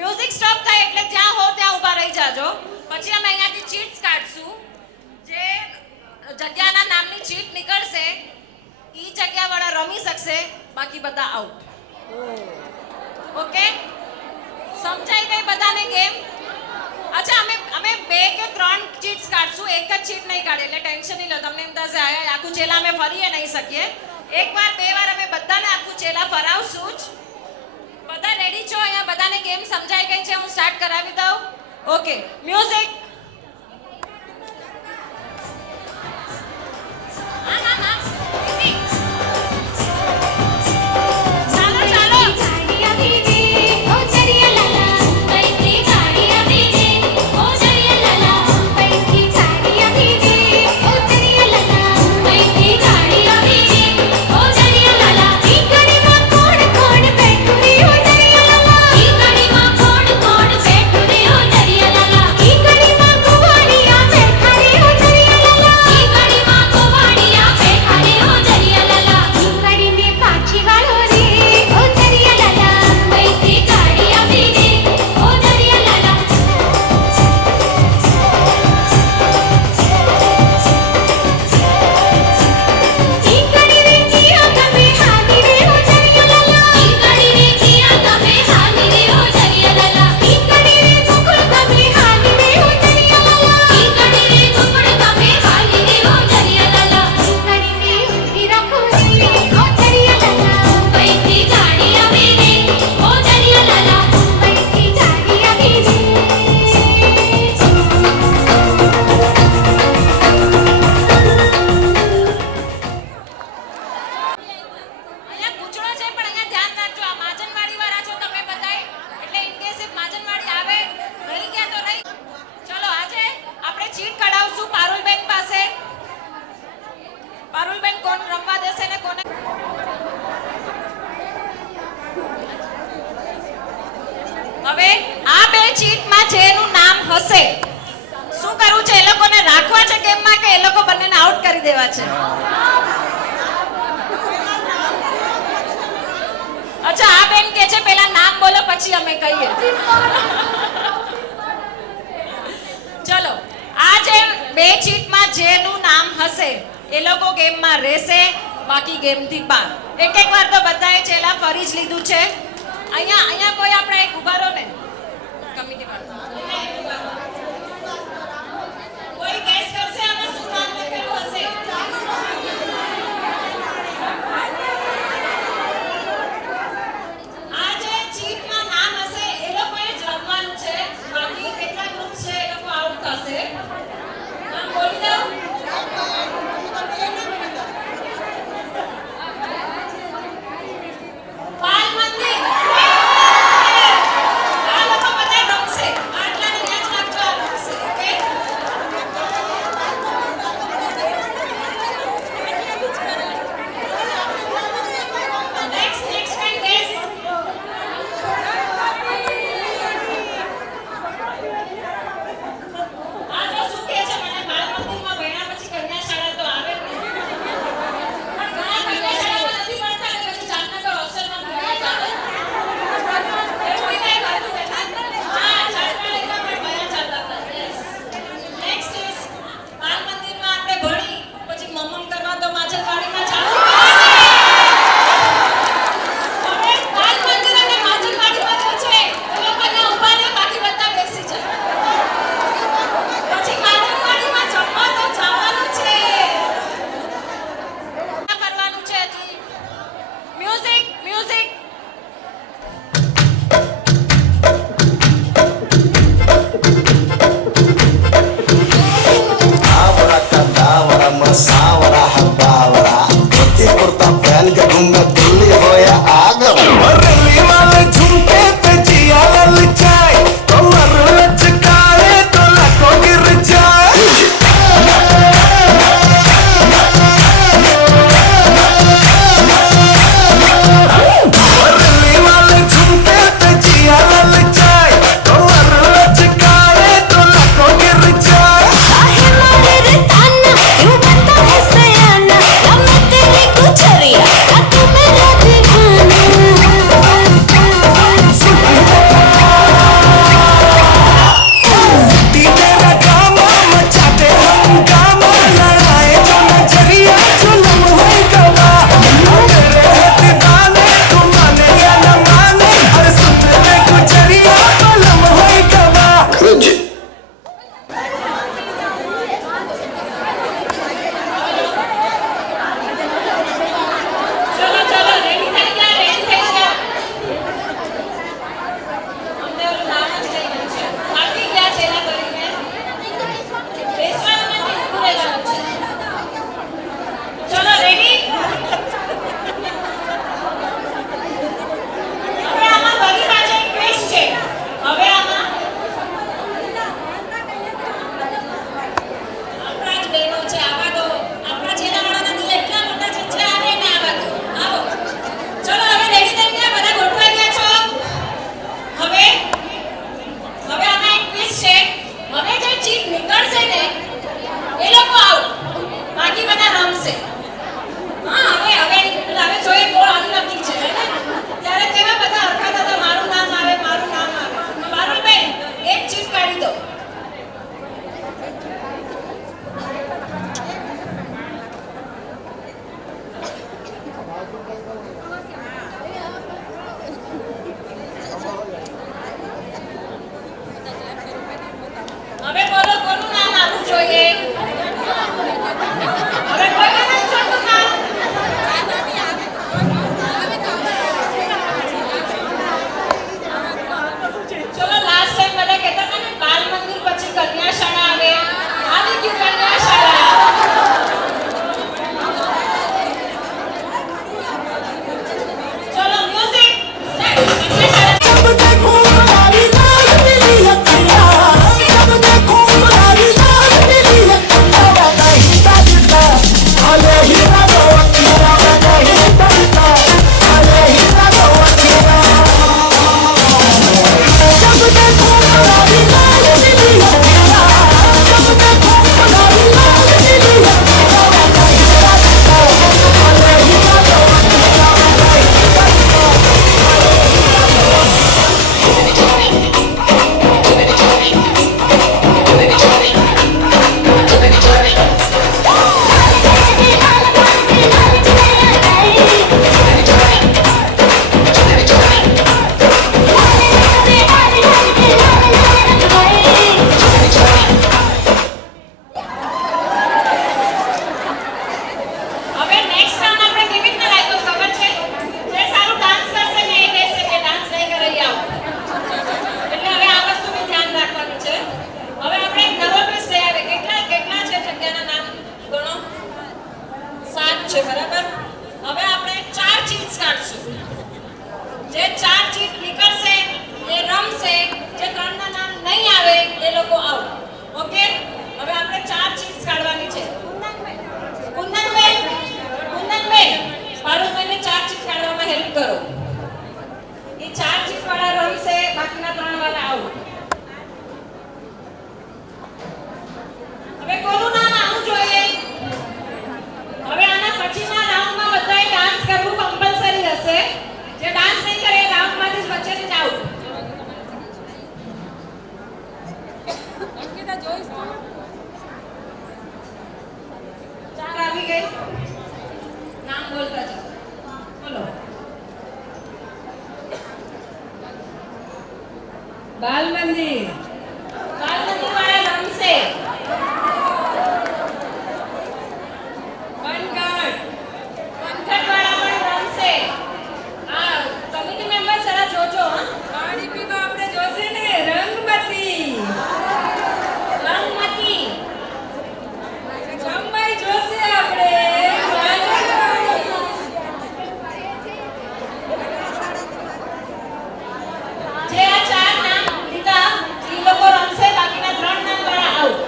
મ્યુઝિક સ્ટોપ થાય એટલે જ્યાં હો ત્યાં ઊભા રહી જાજો. પછી અમે અહીંયાથી ચીટ્સ કાઢશું. જે જગ્યાના નામની ચીટ નીકળશે ઈ જગ્યાવાળા રમી શકશે, બાકી બધા આઉટ. ઓકે, સમજાઈ ગઈ બધાને ગેમ? અચ્છા, અમે 2 કે 3 ચીટ્સ કાઢશું, એક જ ચીટ નહીં કાઢે, એટલે ટેન્શન નહીં લો. તમને એમ થશે આખું ચેલા અમે ફરીએ નહીં શકીએ. એકવાર 2 વાર અમે બધાને આખું ચેલા ફરાવશું જ. બધા રેડી છો? અહીંયા બધાને ગેમ સમજાઈ ગઈ છે? હું સ્ટાર્ટ કરાવી દઉં. Okay, music. હવે આ 2 ચીટમાં જેનું નામ હશે, શું કરવું છે? એ લોકોને રાખવા છે ગેમમાં કે એ લોકો બંનેને આઉટ કરી દેવા છે? અચ્છા, આ બેન કે છે પહેલા નામ બોલો પછી અમે કહીએ. ચલો, આ જે 2 ચીટમાં જેનું નામ હશે એ લોકો ગેમમાં રહેશે, બાકી ગેમથી બહાર. એક વાર તો બધાએ ચેલા ફરી જ લીધું છે. અહીંયા કોઈ આપણે એક ઉભા રહો ને, કમિટી વાળો કોઈ ગેસ કરશે આમાં શું નામ લખેલું હશે? આ જે ચીટમાં નામ હશે એ લોકોએ જ રમવાનું છે, બાકી કેટલા ગ્રુપ છે એ લોકો આઉટ થશે. નામ બોલી દઉં. બાલ મંદિર. આ લોકો બધા રમશે. આટલાને યાદ રાખજો, આ રમશે. Okay, next can gas. આ જો શું કહે છે મને, બાલ મંદિરમાં ભણ્યા પછી કન્યા શાળા તો આવે જ નહીં. પણ ઘણા કન્યા શાળામાં નથી ભણતા કે પછી જામનગર હોસ્ટેલમાં ભણ્યા ચાલે. એવું કંઈ હતું કે હા, છાત્રાલયમાં પણ ભણ્યા ચાલતા હતા. યસ. નેક્સ્ટ ઇઝ બાલ મંદિરમાં આપણે ભણી પછી મમ્મમ કરવા તો માછલવાડીમાં ચાલુ. હવે બાલ મંદિર અને માછલવાડીમાં તો છે એ લોકોને ઊભા ને બાકી બધા બેસી જાય. પછી માછલવાડીમાં જમવા તો જવાનું છે. કરવાનું છે હજી. Music, music. आवरा कदावरा मसावरा हबावरा धोती कुर्ता पहन के घूंगा दिल्ली हो या आगरा दिल्ली वाले झुमके पे जिया ललचाए कमर लचकाए तो लाखों गिर जाए दिल्ली वाले झुमके पे जिया ललचाए कमर लचकाए तो लाखों गिर जाए गुजरिया तू मेरा दीवाना જે 4 ચીટ નીકળશે એ રમશે, જે 3 ના નામ નહીં આવે એ લોકો આઉટ. ઓકે, હવે આપણે 4 ચીટ્સ કાઢવાની છે. કુંદનબેન પારુલબેનને 4 ચીટ કાઢવામાં હેલ્પ કરો. એ 4 ચીટ વાળા રમશે, બાકીના 3 વાળા આઉટ. હવે કોનું નામ આવું જોઈએ? હવે આના પછીના રાઉન્ડમાં બધાએ ડાન્સ કરવું કમ્પલસરી હશે. જે ડાન્સ નહીં કરે એ રાઉન્ડમાંથી જ વચ્ચેથી જ આઉટ. અંકિતા જોઈશ તો 4 આવી ગઈ. નામ બોલતા જાઓ. બોલો. બાલ મંદિર વાળા રમશે. વનગઢ વાળા પણ રમશે. આ કમિટી મેમ્બર જરા જોજો. પાણી પીવા આપણે જોશે ને. રંગમતી જમવાઈ જોશે આપણે. જે આ 4 નામ લીધા એ લોકો રમશે, બાકીના 3 નામ વાળા આઉટ.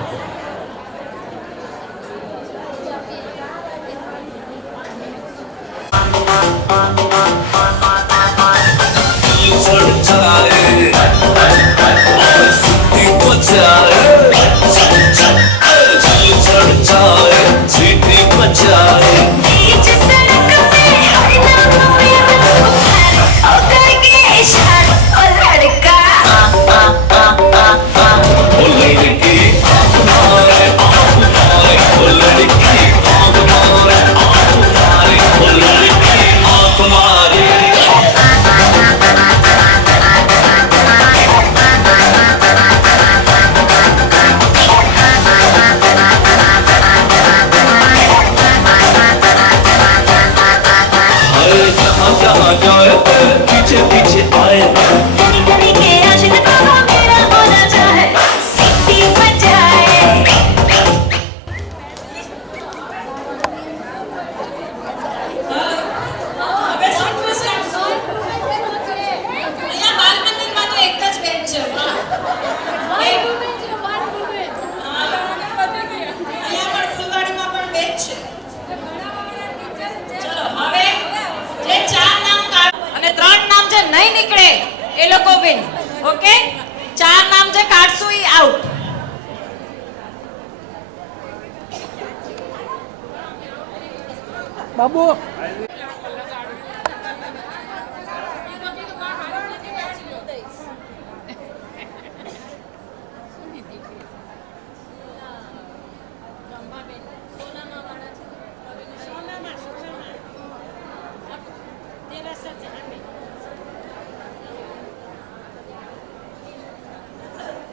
बीच सड़क पे हर नाम में उधर उधर के इशारे और लड़का पीछे पीछे आए कभी कभी के आशिक को मेरा होना चाहे सीटी बजाए હવે શું ટ્વિસ્ટ આપશો? અહીંયા બાલ મંદિરમાં તો એક જ બેન છે. અહીંયા પણ ફૂલવાડીમાં પણ બેન છે. ચલો હવે જે 4 નામ અને 3 નામ જે નહીં નીકળે એ લોકો વિન. ઓકે, 4 નામ જે કાઢશું એ આઉટ. બાબુ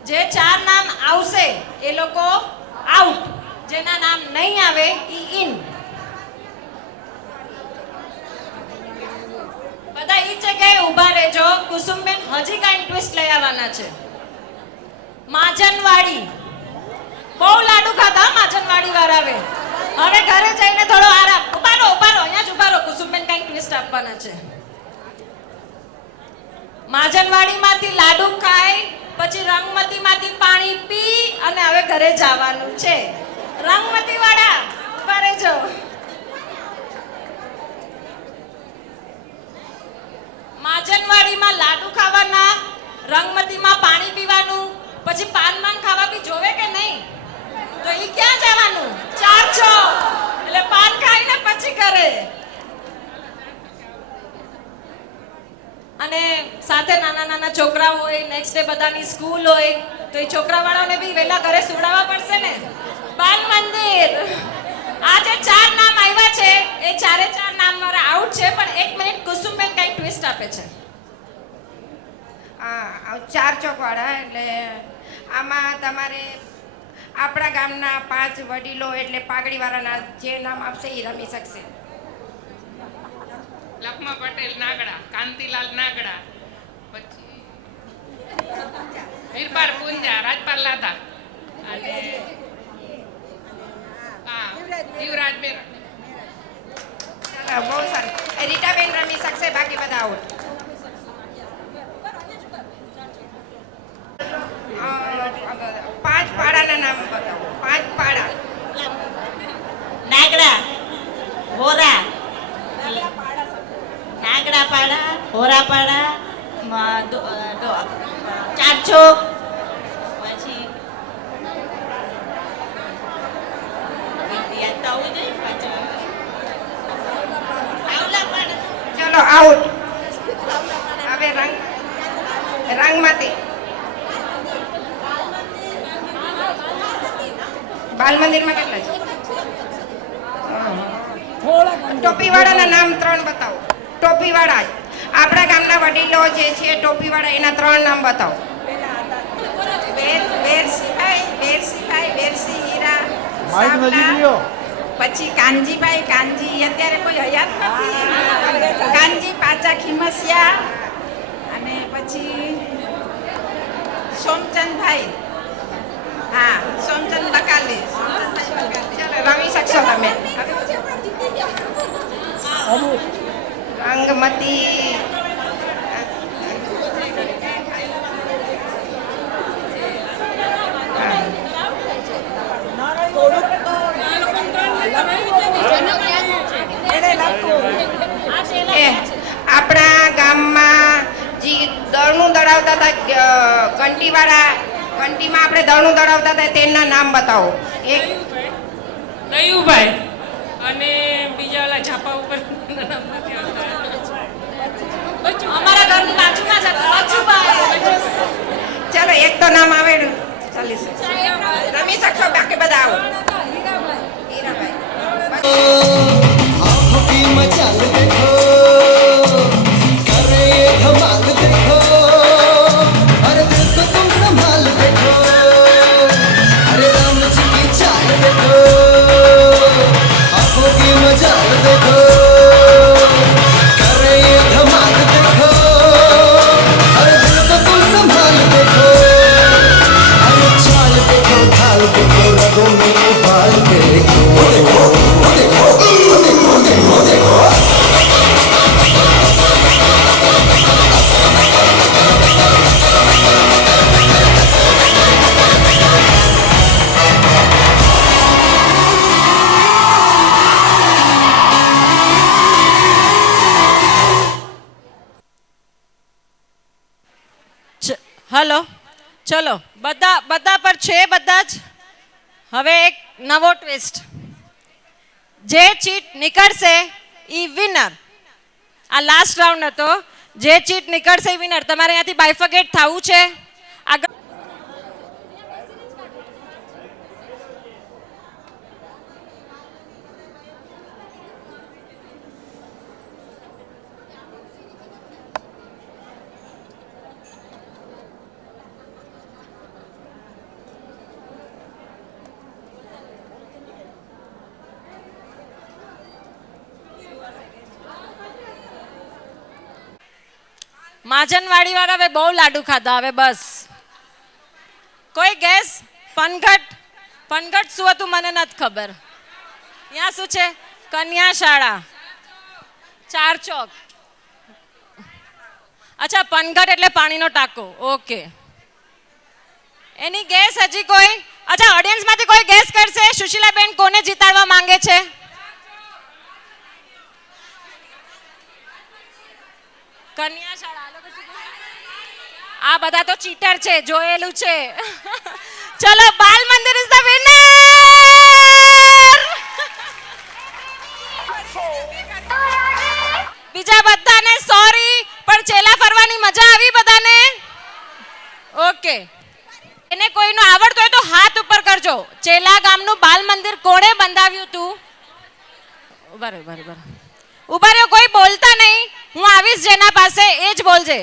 જે 4 નામ આવશે એ લોકો આઉટ, જેના નામ નહીં આવે ઈ ઇન. બધા ઈ જગ્યાએ ઊભા રહેજો. કુસુમબેન હજી કાંઈ ટ્વિસ્ટ લઈ આવવાના છે. માજનવાડી બહુ લાડુ ખાધા માજનવાડી વાળાવે. હવે ઘરે જઈને થોડો આરામ. ઉભા રહો અહીંયા જ ઉભા રહો. કુસુમબેન કાંઈક ટ્વિસ્ટ આપવાના છે. માજનવાડીમાંથી લાડુ ખાય, પછી રંગમતીમાંથી પાણી પી અને હવે ઘરે જવાનું છે. રંગમતી વાળા ઉભા રહેજો. માજનવાડીમાં લાડુ ખાવાના, રંગમતીમાં પાણી પીવાનું, પછી પાન ખાવા બી જોવે કે નહીં? તો ઈ ક્યાં જવાનું? 4 એટલે પાન ખાઈને પછી ઘરે. અને સાથે નાના છોકરાઓ હોય, નેક્સ્ટ ડે બધાની સ્કૂલ હોય, તો એ છોકરાવાળાને બી વહેલા ઘરે સુવડાવવા પડશે ને. બાલ મંદિર. આ જે 4 નામ આવ્યા છે એ 4 નામ મારા આઉટ છે. પણ 1 મિનિટ, કુસુમબેન કઈ ટ્વિસ્ટ આપે છે. 4 ચોકવાળા એટલે આમાં તમારે આપણા ગામના 5 વડીલો એટલે પાઘડીવાળાના જે નામ આપશે એ રમી શકશે. લખમા પટેલ નાગડા, કાંતિલાલ નાગડા, પછી વીરપાર પુંજા, રાજપાલ લાધા અને યુવરાજ મેરડ. બહુ સારું. રીટાબેન રમી શકશે, બાકી બધા આઉટ. હોરાપાડા ચારચોક પછી યાદ તો આવવું જોઈએ પાછું. ચલો આઉટ. હવે રંગમાંથી બાલ મંદિરમાં કેટલા છે? ટોપીવાળાના નામ 3 બતાવો. ટોપીવાળા આપણા ગામના વડીલો જે છે ટોપીવાળા એના 3 નામ બતાવો. વેરસિંહ હીરા પછી કાનજીભાઈ કાનજી અત્યારે કોઈ હયાત નથી. કાનજી પાચા ખીમસિયા અને પછી સોમચંદભાઈ. હા સોમચંદ બકાલી. રમી શકશો તમે. રંગમતી આપણા ગામમાં જે દળનું દળાવતા હતા ઘંટીવાળા, ઘંટીમાં આપણે દળનું દળાવતા હતા તેમના નામ બતાવો. એક દયુભાઈ અને બીજા ઓલા છાપા ઉપર અમારા ઘરની બાજુમાં જ હતા બચુભાઈ. ચલો એક તો નામ આવેલું ચાલી રમી શકશો બાકી બધા આવો. आँखों की मचाल देखो, करे ये धमाल देखो, अरे दिल को तुम संभाल देखो, अरे राम जी की चाल देखो, आँखों की मचाल देखो, करे ये धमाल देखो, अरे दिल को तुम संभाल देखो, अरे चाल देखो ढाल देखो रगों में उबाल देखो, देखो देखो देखो देखो देखो હલો ચલો બધા પર છે બધા જ. હવે એક નવો ટ્વિસ્ટ. જે ચીટ નીકળશે ઈ વિનર. આ લાસ્ટ રાઉન્ડ હતો. જે ચીટ નીકળશે ઈ વિનર. તમારે અહીંયાથી બાયફર્કેટ થવું છે. આગળ માજનવાડી વાળા હવે બહુ લાડુ ખાધા. હવે બસ કોઈ ગેસ? પનઘટ શું હતું મને નથી ખબર. ત્યાં શું છે? કન્યા શાળા ચારચોક. અચ્છા પનઘટ એટલે પાણીનો ટાંકો. ઓકે એની ગેસ હજી કોઈ? અચ્છા ઓડિયન્સમાંથી કોઈ ગેસ કરશે? સુશીલાબેન કોને જીતાડવા માંગે છે? કન્યા શાળા. આ બધા તો ચીટર છે, જોયેલું છે. ચલો બાલ મંદિર ઇઝ ધ વિનર. બીજા બધાને સોરી, પણ ચેલા ફરવાની મજા આવી બધાને? ઓકે એને કોઈનું આવડતું હોય તો હાથ ઉપર કરજો. ચેલા ગામનું બાલ મંદિર કોણે બંધાવ્યું હતું? બરાબર ઉભા રહ્યો, કોઈ બોલતા નહીં. હું આવીશ જેના પાસે એ જ બોલજે.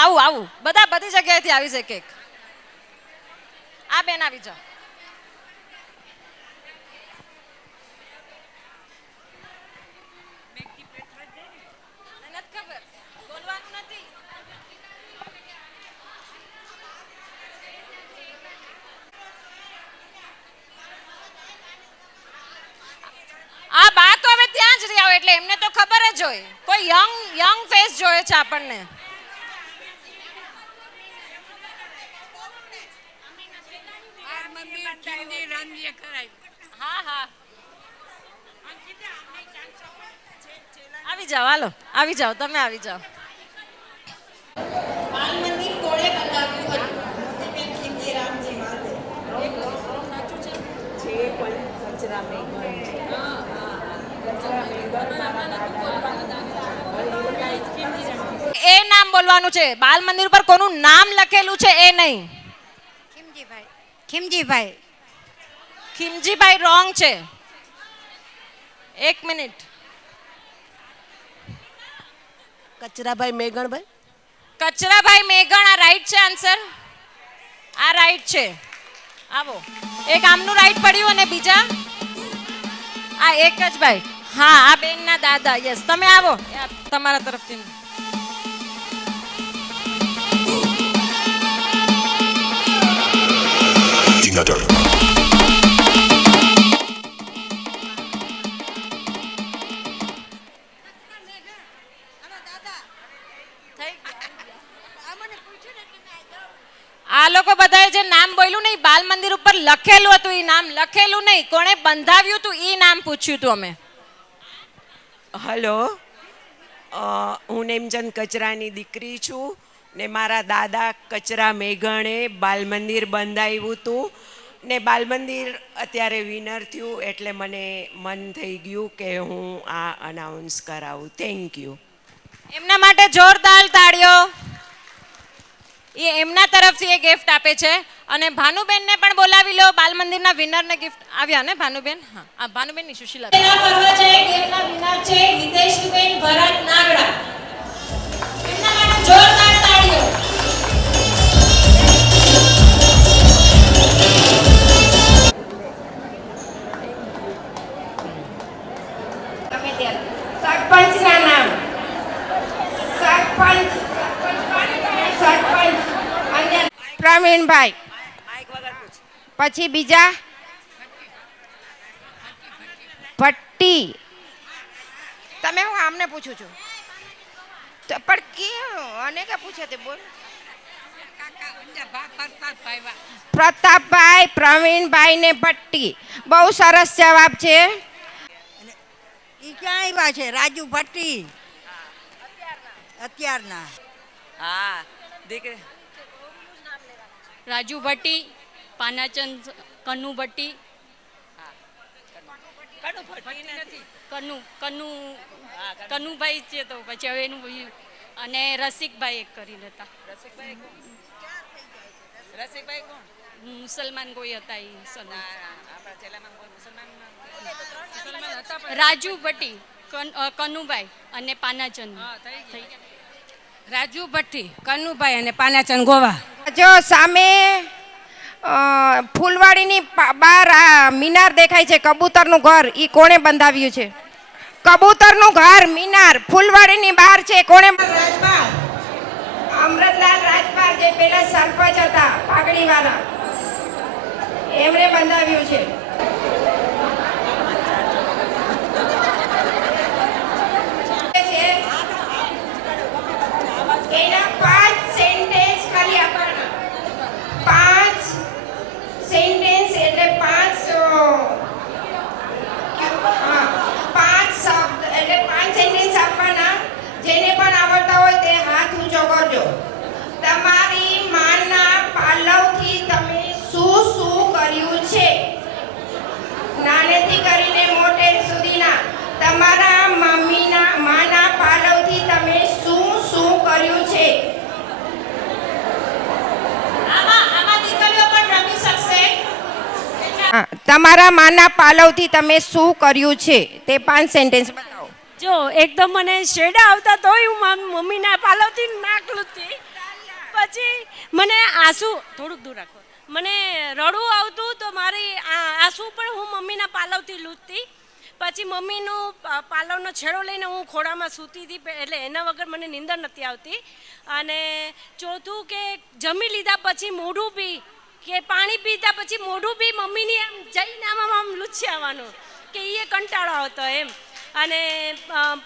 આવું બધા બધી જગ્યાએથી આવીશ એક એક. આ બેન આવી જાઓ. બોલવાનું નથી. આ બા તો હવે ત્યાં જ રહ્યા હોય એટલે એમને તો ખબર જ હોય. કોઈ યંગ ફેસ જોઈએ છે આપણને. હા આવી જાઓ, હાલો આવી જાઓ, તમે આવી જાઓ. બાલ મંદિર કોણે બંધાવ્યું હતું? એ નામ બોલવાનું છે. બાલ મંદિર ઉપર કોનું નામ લખેલું છે એ નહીં. ખીમજીભાઈ. ખીમજીભાઈ રોંગ છે. 1 મિનિટ. કચરાભાઈ મેઘણભાઈ. કચરાભાઈ મેઘણ, આ રાઈટ છે આન્સર? આ રાઈટ છે. આવો, એક આમનું રાઈટ પડ્યું અને બીજા આ એક જ ભાઈ. હા, આ બેનના દાદા. યસ, તમે આવો તમારા તરફથી. આ લોકો બધાએ જે નામ બોલ્યું ને, બાલ મંદિર ઉપર લખેલું હતું, એ નામ લખેલું નહીં, કોણે બંધાવ્યું હતું એ નામ પૂછ્યું હતું અમે. હલો, હું નેમચંદ કચરાની દીકરી છું ને મારા દાદા કચરા મેઘણે બાલ મંદિર બંધાવ્યું હતું ને બાલ મંદિર અત્યારે વિનર થયું, એટલે મને મન થઈ ગયું કે હું આ અનાઉન્સ કરાવું. Thank you. એમના માટે જોરદાર તાળીઓ. એ એમના તરફથી એ ગિફ્ટ આપે છે. અને ભાનુબેનને પણ બોલાવી લો, બાલ મંદિરના વિનરને ગિફ્ટ આવ્યા ને ભાનુબેન? હા, આ ભાનુબેનની સુશીલા વિનર છે હિતેશબેન ભરત નાગડા. એમના માટે જોરદાર તાળીઓ. સરપંચના નામ. સરપંચ પ્રવીણભાઈ. પછી બીજા ભટ્ટી. તમે હું આમને પૂછું છું પણ કે અને કે પૂછે તે બોલ. પ્રતાપભાઈ, પ્રવીણભાઈ ને ભટ્ટી. બહુ સરસ જવાબ છે. ઈ ક્યાં આવ્યા છે? રાજુ ભટ્ટી અત્યારના. હા, દીકરી રાજુ ભટ્ટી, પાનાચંદ કનુ ભટ્ટી. કનુભાઈ છે તો પછી હવે એનું અને રસિકભાઈ એક કરીને હતા. રસિકભાઈ કોણ? મુસલમાન કોઈ હતા એ રાજુ ભટ્ટી, કનુભાઈ અને પાનાચંદ. રાજુ ભટ્ટી, કનુભાઈ અને પાનાચંદ ગોવા. જો સામે ફૂલવાડીની બહાર આ મિનાર દેખાય છે, કબૂતરનું ઘર. ઈ કોણે બંધાવ્યું છે? કબૂતરનું ઘર મિનાર ફૂલવાડીની બહાર છે. કોણે? અમૃતલાલ રાજપાલ, જે પેલા સરપંચ હતા પાઘડીવાળા, એમણે બંધાવ્યું છે. એના 5 સેન્ટેન્સ ખાલી આપવાના. 5 સેન્ટેન્સ એટલે 5 શબ્દ એટલે 5 સેન્ટેન્સ આપવાના. જેને પણ આવડતા હોય તે હાથ ઊંચો કરજો. તમારી માના પાલવથી તમે શું શું કર્યું છે? નાનેથી કરીને મોટે સુધીના તમારા મમ્મીના માના પાલવથી તમે શું શું કર્યું છે? તમારા માના પાલવથી તમે શું કર્યું છે? તે 5 સેન્ટેન્સ બતાવો. જો એકદમ મને શેડા આવતા તોય હું મારી મમ્મીના પાલવથી નાક લૂંટતી. પછી મને આંસુ, થોડુંક દૂર રાખો, મને રડવું આવતું તો મારી આંસુ પણ હું મમ્મીના પાલવથી લૂંટતી. પછી મમ્મીનું પાલવનો છેડો લઈને હું ખોળામાં સૂતી હતી, એટલે એના વગર મને નીંદર નથી આવતી. અને ચોથું કે જમી લીધા પછી મોઢું બી કે પાણી પીતા પછી મોઢું બી મમ્મીની એમ જઈને આમ લૂછી આવવાનું કે એ કંટાળો આવતો એમ. અને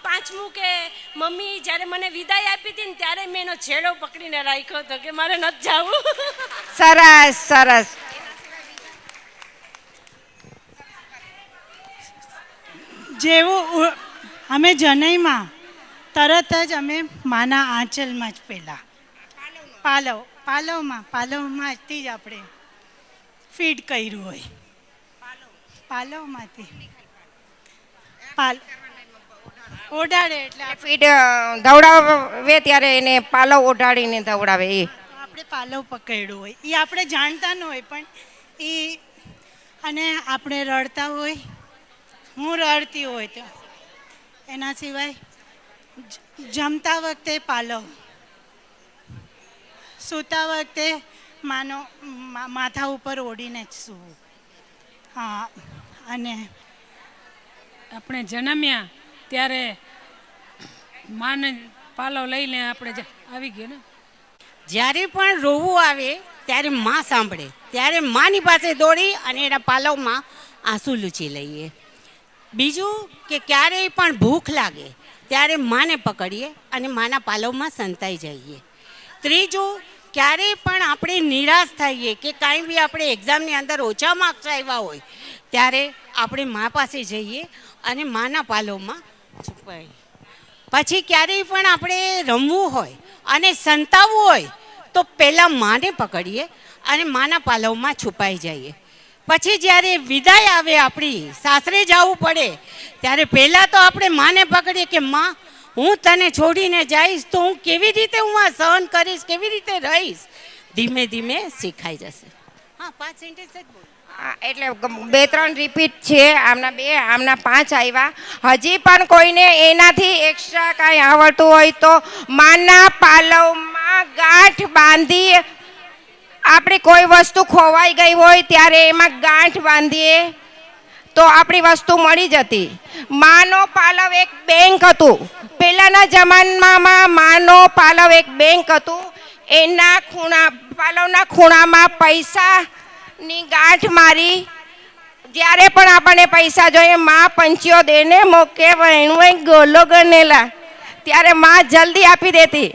પાંચમું કે મમ્મી જ્યારે મને વિદાય આપી હતી ને ત્યારે મેં એનો છેડો પકડીને રાખ્યો હતો કે મારે નથી જવું. સરસ સરસ. જેવું અમે જનઈમાં તરત જ અમે માના આંચલમાં જ પહેલાં પાલવમાંથી જ આપણે ફીડ કર્યું હોય, પાલવમાંથી ઓઢાડે એટલે ફીડ દવડાવે ત્યારે એને પાલવ ઓઢાડીને દવડાવે એ આપણે પાલવ પકડ્યું હોય એ આપણે જાણતા ન હોય, પણ એ અને આપણે રડતા હોય, હું રડતી હોય તો એના સિવાય જમતા વખતે પાલવ, સૂતા વખતે માથા ઉપર ઓઢીને જ સૂવું. હા, અને આપણે જન્મ્યા ત્યારે માને પાલવ લઈને આપણે આવી ગયો ને. જ્યારે પણ રોવું આવે ત્યારે માં સાંભળે, ત્યારે માની પાસે દોડી અને એના પાલવમાં આંસુ લૂછી લઈએ. બીજું કે ક્યારેય પણ ભૂખ લાગે ત્યારે માને પકડીએ અને માના પાલવમાં સંતાઈ જઈએ. ત્રીજું, ક્યારેય પણ આપણે નિરાશ થઈએ કે કાંઈ બી આપણે એક્ઝામની અંદર ઓછા માર્ક્સ આવ્યા હોય ત્યારે આપણે મા પાસે જઈએ અને માના પાલવમાં છુપાઈએ. પછી ક્યારેય પણ આપણે રમવું હોય અને સંતાવવું હોય તો પહેલાં માને પકડીએ અને માના પાલવમાં છુપાઈ જઈએ. પછી જ્યારે વિદાય આવે, આપણી સાસરે જવું પડે ત્યારે પહેલાં તો આપણે માને પકડીએ કે માં, હું તને છોડીને જઈશ તો હું કેવી રીતે હું આ સહન કરીશ, કેવી રીતે રહીશ. ધીમે ધીમે શીખાઈ જશે. હા, 5 સેન્ટેન્સ જ બોલ. એટલે 2-3 રિપીટ છે, આમના 2 આમના 5 આવ્યા. હજી પણ કોઈને એનાથી એક્સ્ટ્રા કાંઈ આવડતું હોય તો માના પાલવમાં ગાંઠ બાંધી, આપણી કોઈ વસ્તુ ખોવાઈ ગઈ હોય ત્યારે એમાં ગાંઠ બાંધીએ તો આપણી વસ્તુ મળી જતી. માનો પાલવ એક બેંક હતું, પહેલાંના જમાનામાં માનો પાલવ એક બેંક હતું. એના પાલવના ખૂણામાં પૈસાની ગાંઠ મારી, જ્યારે પણ આપણને પૈસા જોઈએ માં પંચીઓ દેને મોકે વહેણું ગોલો ગણેલા, ત્યારે માં જલ્દી આપી દેતી.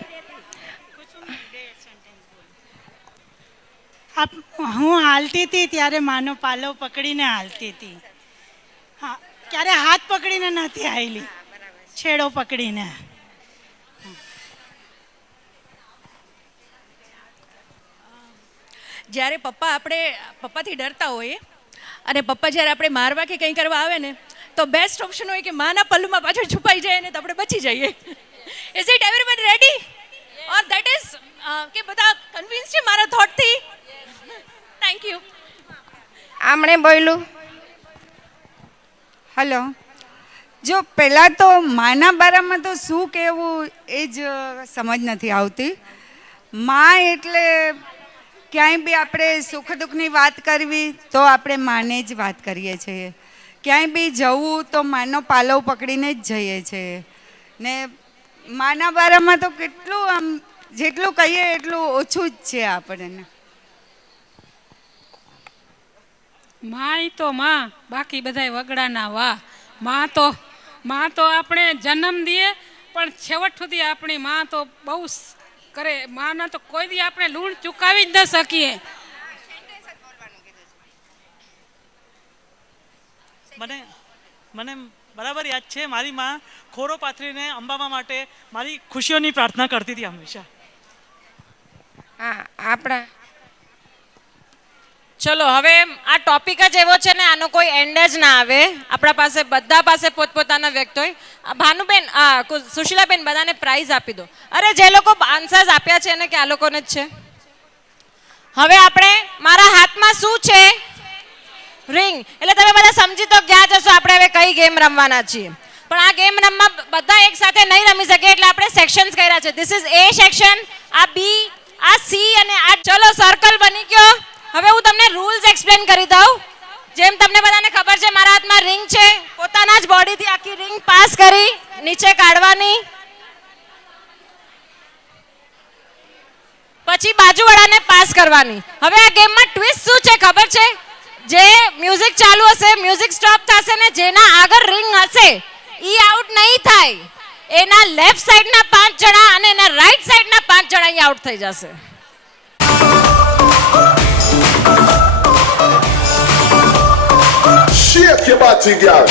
હું હાલતી હતી ત્યારે માનો પાલવ પકડીને હાલતી હતી. હા, ક્યારે હાથ પકડીને નથી આવેલી, છેડો પકડીને. જ્યારે પપ્પાથી ડરતા હોઈએ અને પપ્પા જ્યારે આપણે મારવા કે કંઈ કરવા આવે ને તો બેસ્ટ ઓપ્શન હોય કે માના પલ્લુમાં પાછળ છુપાઈ જાય ને તો આપણે બચી જઈએ. Is it everybody ready? Or that is કે બધા કન્વિન્સ છે મારા થોટથી? Thank you. આમણે બોલ્યું. હલો. જો પહેલાં તો માના બારામાં તો શું કહેવું એ જ સમજ નથી આવતી. માં એટલે ક્યાંય બી આપણે સુખ દુઃખની વાત કરવી તો આપણે માને જ વાત કરીએ છીએ. ક્યાંય બી જવું તો માનો પાલવ પકડીને જ જઈએ છીએ. ને માના બારામાં તો કેટલું આમ જેટલું કહીએ એટલું ઓછું જ છે આપણને. માં તો માં, બાકી બધાય વગડાના વાહ. માં તો આપણે જન્મ દઈએ પણ છેવટ સુધી આપણી માં તો બહુ કરે. માના તો કોઈ દી આપણે લૂણ ચૂકાવી જ ન શકીએ. મને બરાબર યાદ છે, મારી માં ખોરો પાથરીને અંબાબા માટે મારી ખુશીઓની પ્રાર્થના કરતી હતી હંમેશા. હા, આપણા ચલો હવે આ ટોપિક જ એવો છે ને, આનો કોઈ એન્ડ જ ના આવે. આપણા પાસે બધા પાસે પોતપોતાના વ્યક્ત હોય. ભાનુબેન, સુશીલાબેન, બધાને પ્રાઇઝ આપી દો. અરે જે લોકો આન્સર્સ આપ્યા છે એને કે આ લોકોને જ છે. હવે આપણે, મારા હાથમાં શું છે? રિંગ. એટલે તમે બધા સમજી તો ગયા જશો આપણે હવે કઈ ગેમ રમવાના છીએ. પણ આ ગેમ રમવા બધા એક સાથે નહીં રમી શકે એટલે આપણે સેક્શન્સ કર્યા છે. ધીસ ઇઝ એ સેક્શન, આ બી, આ સી અને આ. ચલો સર્કલ બની ગયો. હવે હું તમને રૂલ્સ એક્સપ્લેન કરી દઉં. જેમ તમને બધાને ખબર છે મારા હાથમાં રિંગ છે, પોતાના જ બોડીથી આખી રિંગ પાસ કરી નીચે કાઢવાની, પછી બાજુવાળાને પાસ કરવાની. હવે આ ગેમમાં ટ્વિસ્ટ શું છે ખબર છે? જે મ્યુઝિક ચાલુ હશે, મ્યુઝિક સ્ટોપ થશે ને જેના આગળ રિંગ હશે ઈ આઉટ નહીં થાય. એના લેફ્ટ સાઈડના 5 જણા અને એના રાઈટ સાઈડના 5 જણા ઈ આઉટ થઈ જશે. Shake your body, girl.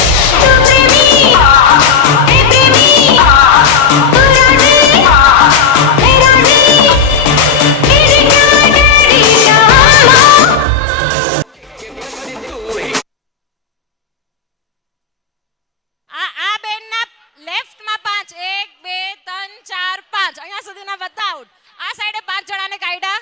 જ અહીંયા સુધીના બધા આઉટ. આ સાઈડે 5 જણાને કાઢ્યા.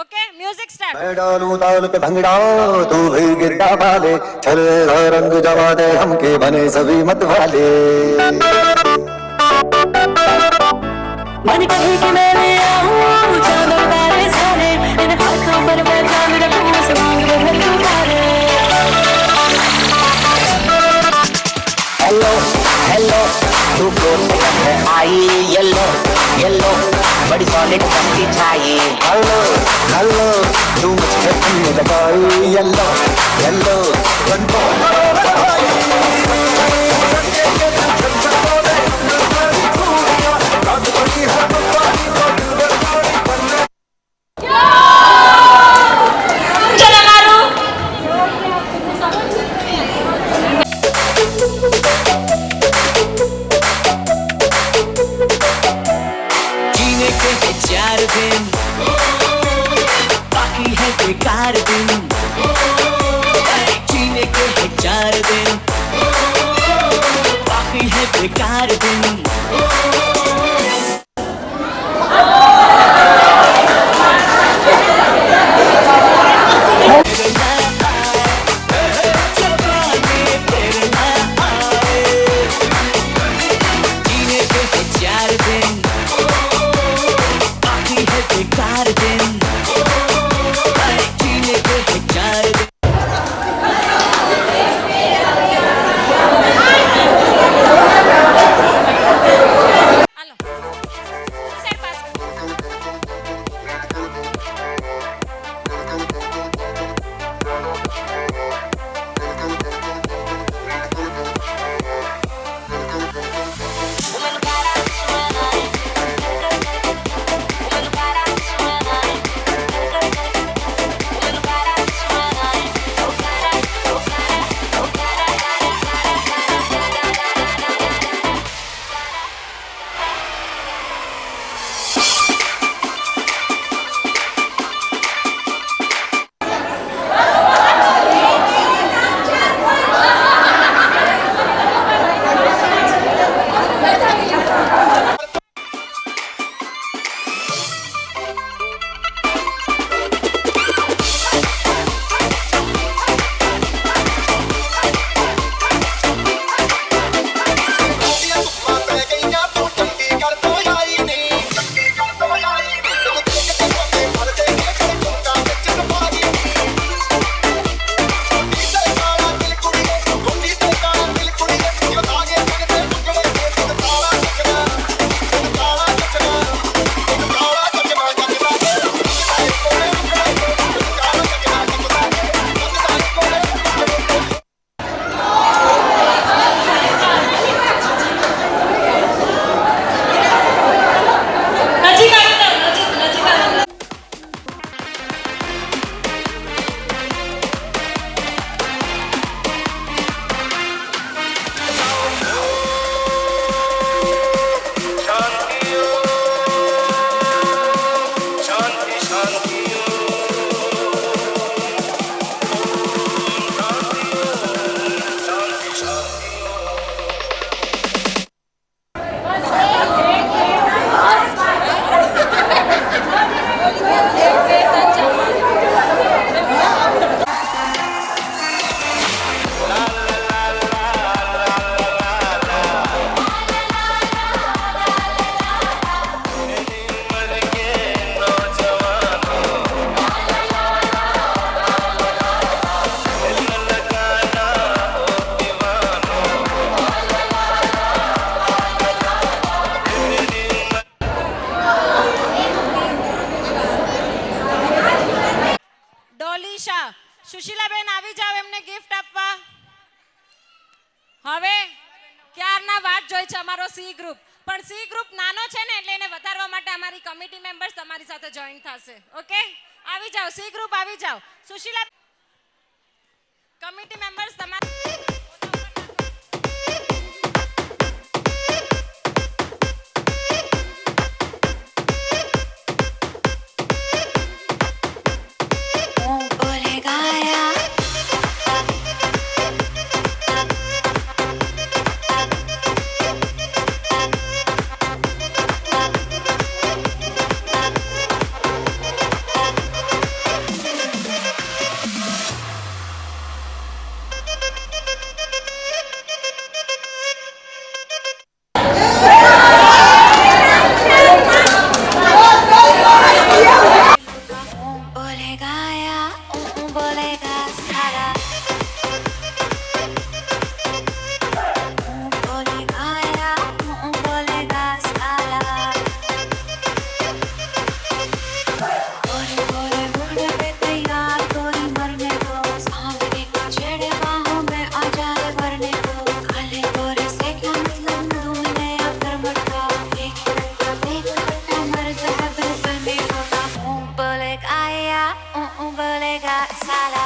Okay music start. मैं डालूं ताल पे भंगड़ा तू भी गिरता वाले चले रंग जमा दे हमके बने सभी मत वाले मन कहे कि मैं भी आऊं चांदों तारे सारे इन हाथों पर मैं चांद रखूं उस मांग में भर दूं तारे। हेलो हेलो तू फ्लोर से कब आई येलो येलो बड़ी सॉलिड की छाई हेलो हेलो तू मुझे तुमने लगाई येलो येलो जीने के है 4 दिन बाकी है बेकार दिन जीने के है 4 दिन बाकी है बेकार दिन। जीने के है 4 दिन बाकी है बेकार दिन जीने के है 4 दिन। સુશીલાબેન આવી જાવ એમને ગિફ્ટ આપવા. હવે ક્યારના વાટ જોઈ છે અમારો સી ગ્રુપ, પણ સી ગ્રુપ નાનો છે ને એટલે એને વધારવા માટે અમારી કમિટી મેમ્બર્સ તમારી સાથે જોઈન થશે. ઓકે, આવી જાવ સી ગ્રુપ, આવી જાવ. સુશીલા કમિટી મેમ્બર્સ તમારા बोलेगा साला बोलेगा या बोलेगा साला गोरे गोरे मुंडे पे तैयार गोरी मरने को सांवरे को छेड़े बाहों में आ जाए भरने को काले गोरे से क्या मतलब दूल्हे या फिर मटका देख मर्द है फिर बने को बोलेगा या बोलेगा साला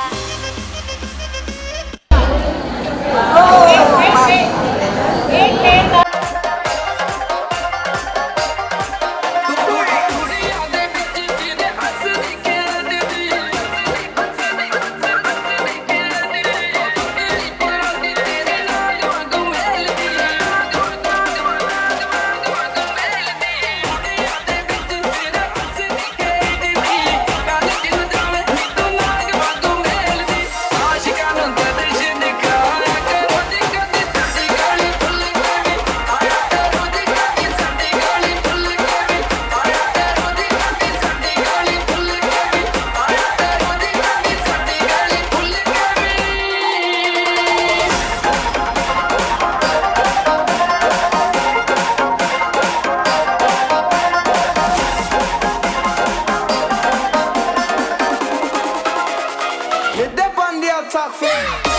You dip on the attack for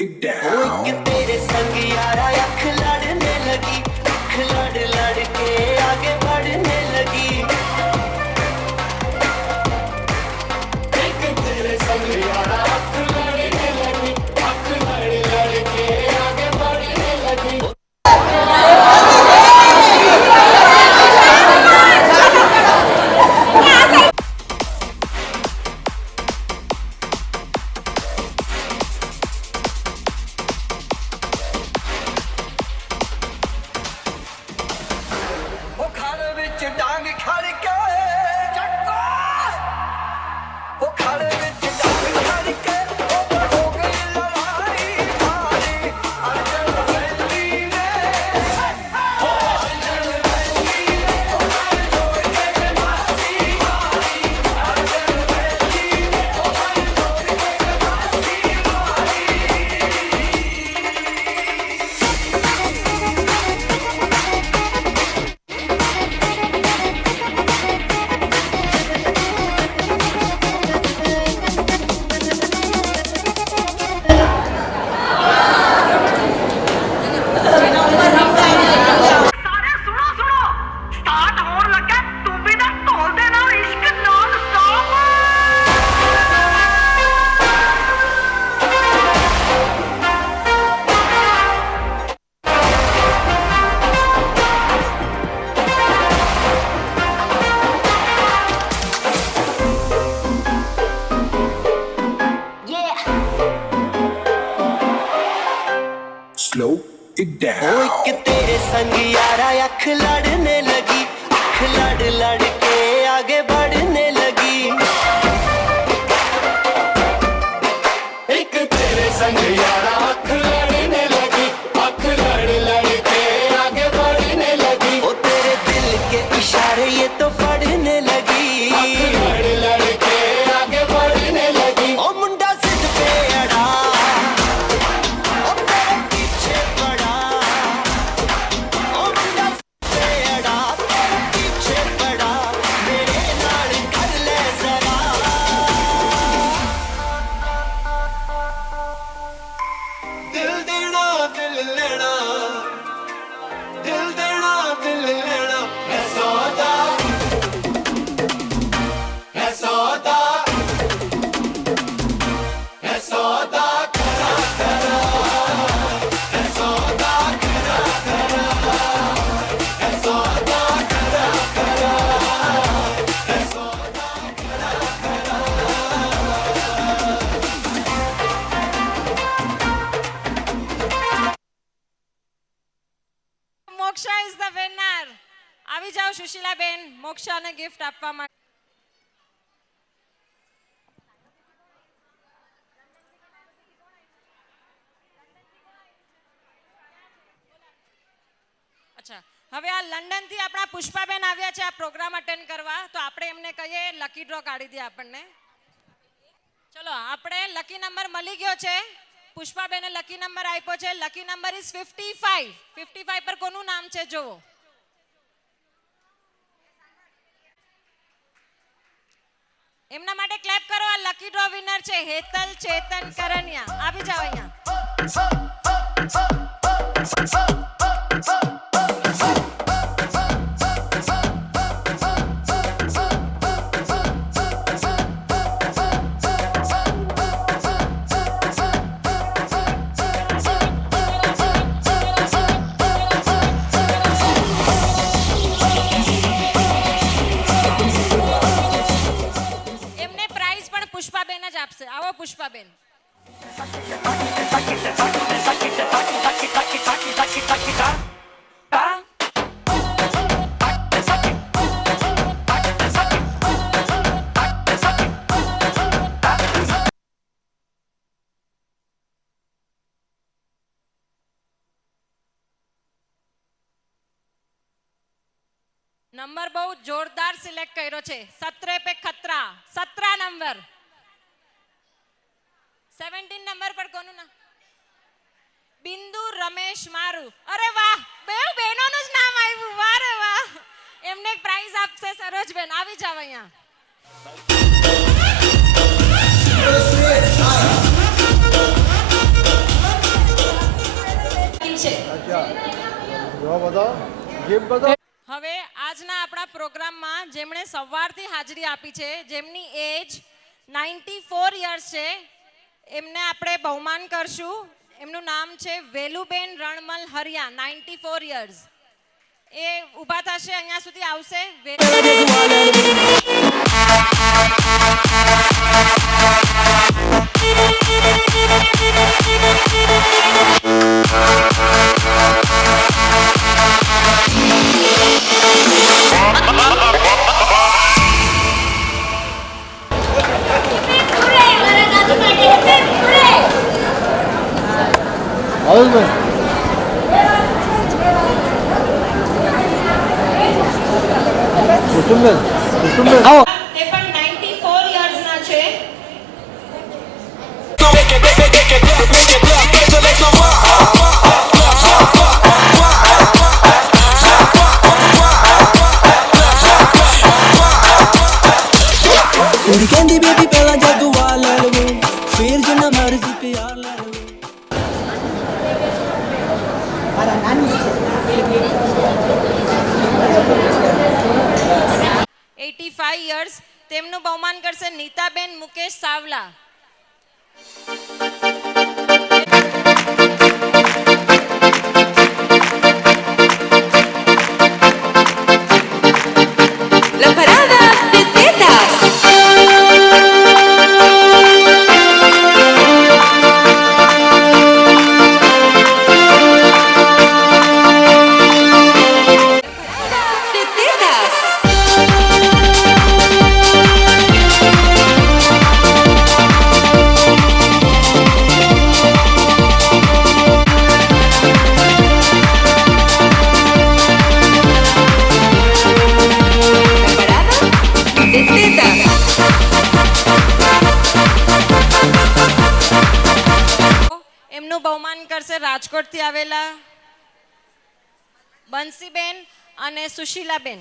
तेरे संग यारा अख लड़ने लगी अख लड़ लड़ के आगे बढ़ने लगी तेरे संग यारा अख लड़ने लगी अख लड़ लड़ के आगे बढ़ने लगी डांग खड़ के चक्को वो खड़े विच डांग खड़ के हो गई लड़ाई भारी अर्जन वैली ने हो अर्जन वैली ने हमारे जोड़ के मासी मारी अर्जन वैली ने हमारे जोड़ के मासी Slow it down. एक तेरे संग यारा अख लड़ने लगी अख लड़ लड़ के आगे बढ़ने लगी एक तेरे संग यारा अख लड़ने लगी अख लड़ लड़ के आगे बढ़ने लगी ओ तेरे दिल के इशारे ये तो पढ़ने लगी अख लड़ लड़ के आगे बढ़ने लगी ओ मुंडा सिद्ध पे अड़ा सौदा करा करा सौदा ઇઝ ધ વિનર. આવી જાઓ સુશીલાબેન મોક્ષાને ગિફ્ટ આપવા માટે. અચ્છા, હવે આ લંડન થી આપણા પુષ્પાબેન આવ્યા છે આ પ્રોગ્રામ અટેન્ડ કરવા, તો આપણે એમને કહીએ લકી ડ્રો કાઢી દે આપણને. ચલો, આપણે લકી નંબર મળી ગયો છે. પુષ્પાબેને લકી નંબર આપ્યો છે. Lucky number is 55. 55 પર કોનું નામ છે જોવો. એમના માટે ક્લેપ કરો. આ લકી ડ્રો વિનર છે હેતલ ચેતન કરણિયા. આવી જાઓ અહીંયા. આવો પુષ્પાબેન. નંબર બહુ જોરદાર સિલેક્ટ કર્યો છે. 17 पे खतरा. 17 નંબર. 17 નંબર પર કોનું નામ? બિંદુ રમેશ મારું. અરે વાહ, બે બહેનોનું જ નામ આવ્યું. વાહ રે વાહ. એમને એક પ્રાઇઝ આપશે સરોજબેન. આવી જાવ અહીંયા. હવે આજના આપણા પ્રોગ્રામમાં જેમણે સવારથી હાજરી આપી છે, જેમની એજ 94 યર્સ છે, એમને આપણે બહુમાન કરશું. એમનું નામ છે વેલુબેન રણમલ હરિયા, 94 યર્સ. એ ઊભા થશે, અહીંયા સુધી આવશે. તે પણ 94 યર્સના છે. ਕੁੜੀ ਕਹਿੰਦੀ ਬੇਬੀ ਪਹਿਲਾਂ ਜਾਦੂ ਆ ਲੈ ਲਵੋ, ਫੇਰ ਜਿੰਨਾ ਮਰਜ਼ੀ ਪਿਆਰ ਲੈ ਲਵੋ. 85 યર્સ. તેમનું બહુમાન કરશે નીતાબેન મુકેશ સાવલા. એમનું બહુમાન કરશે રાજકોટથી આવેલા બંસીબેન અને સુશીલાબેન.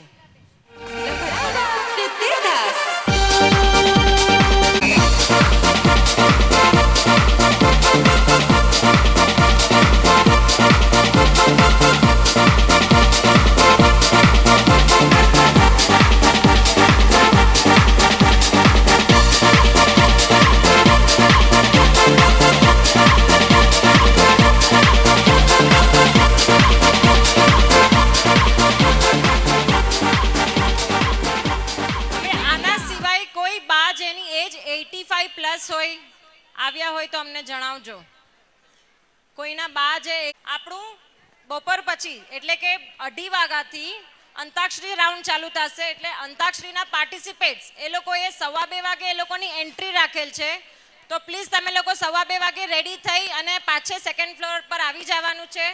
હોય આવ્યા હોય તો અમને જણાવજો. કોઈના બા જે આપણું બપોર પછી એટલે કે 2:30 વાગ્યાથી અંતાક્ષરી રાઉન્ડ ચાલુ થશે. એટલે અંતાક્ષરીના પાર્ટિસિપેટ્સ એ લોકોએ 2:15 વાગે એ લોકોની એન્ટ્રી રાખેલ છે. તો પ્લીઝ તમે લોકો 2:15 વાગે રેડી થઈ અને પાછે સેકન્ડ ફ્લોર પર આવી જવાનું છે.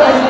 Thank you.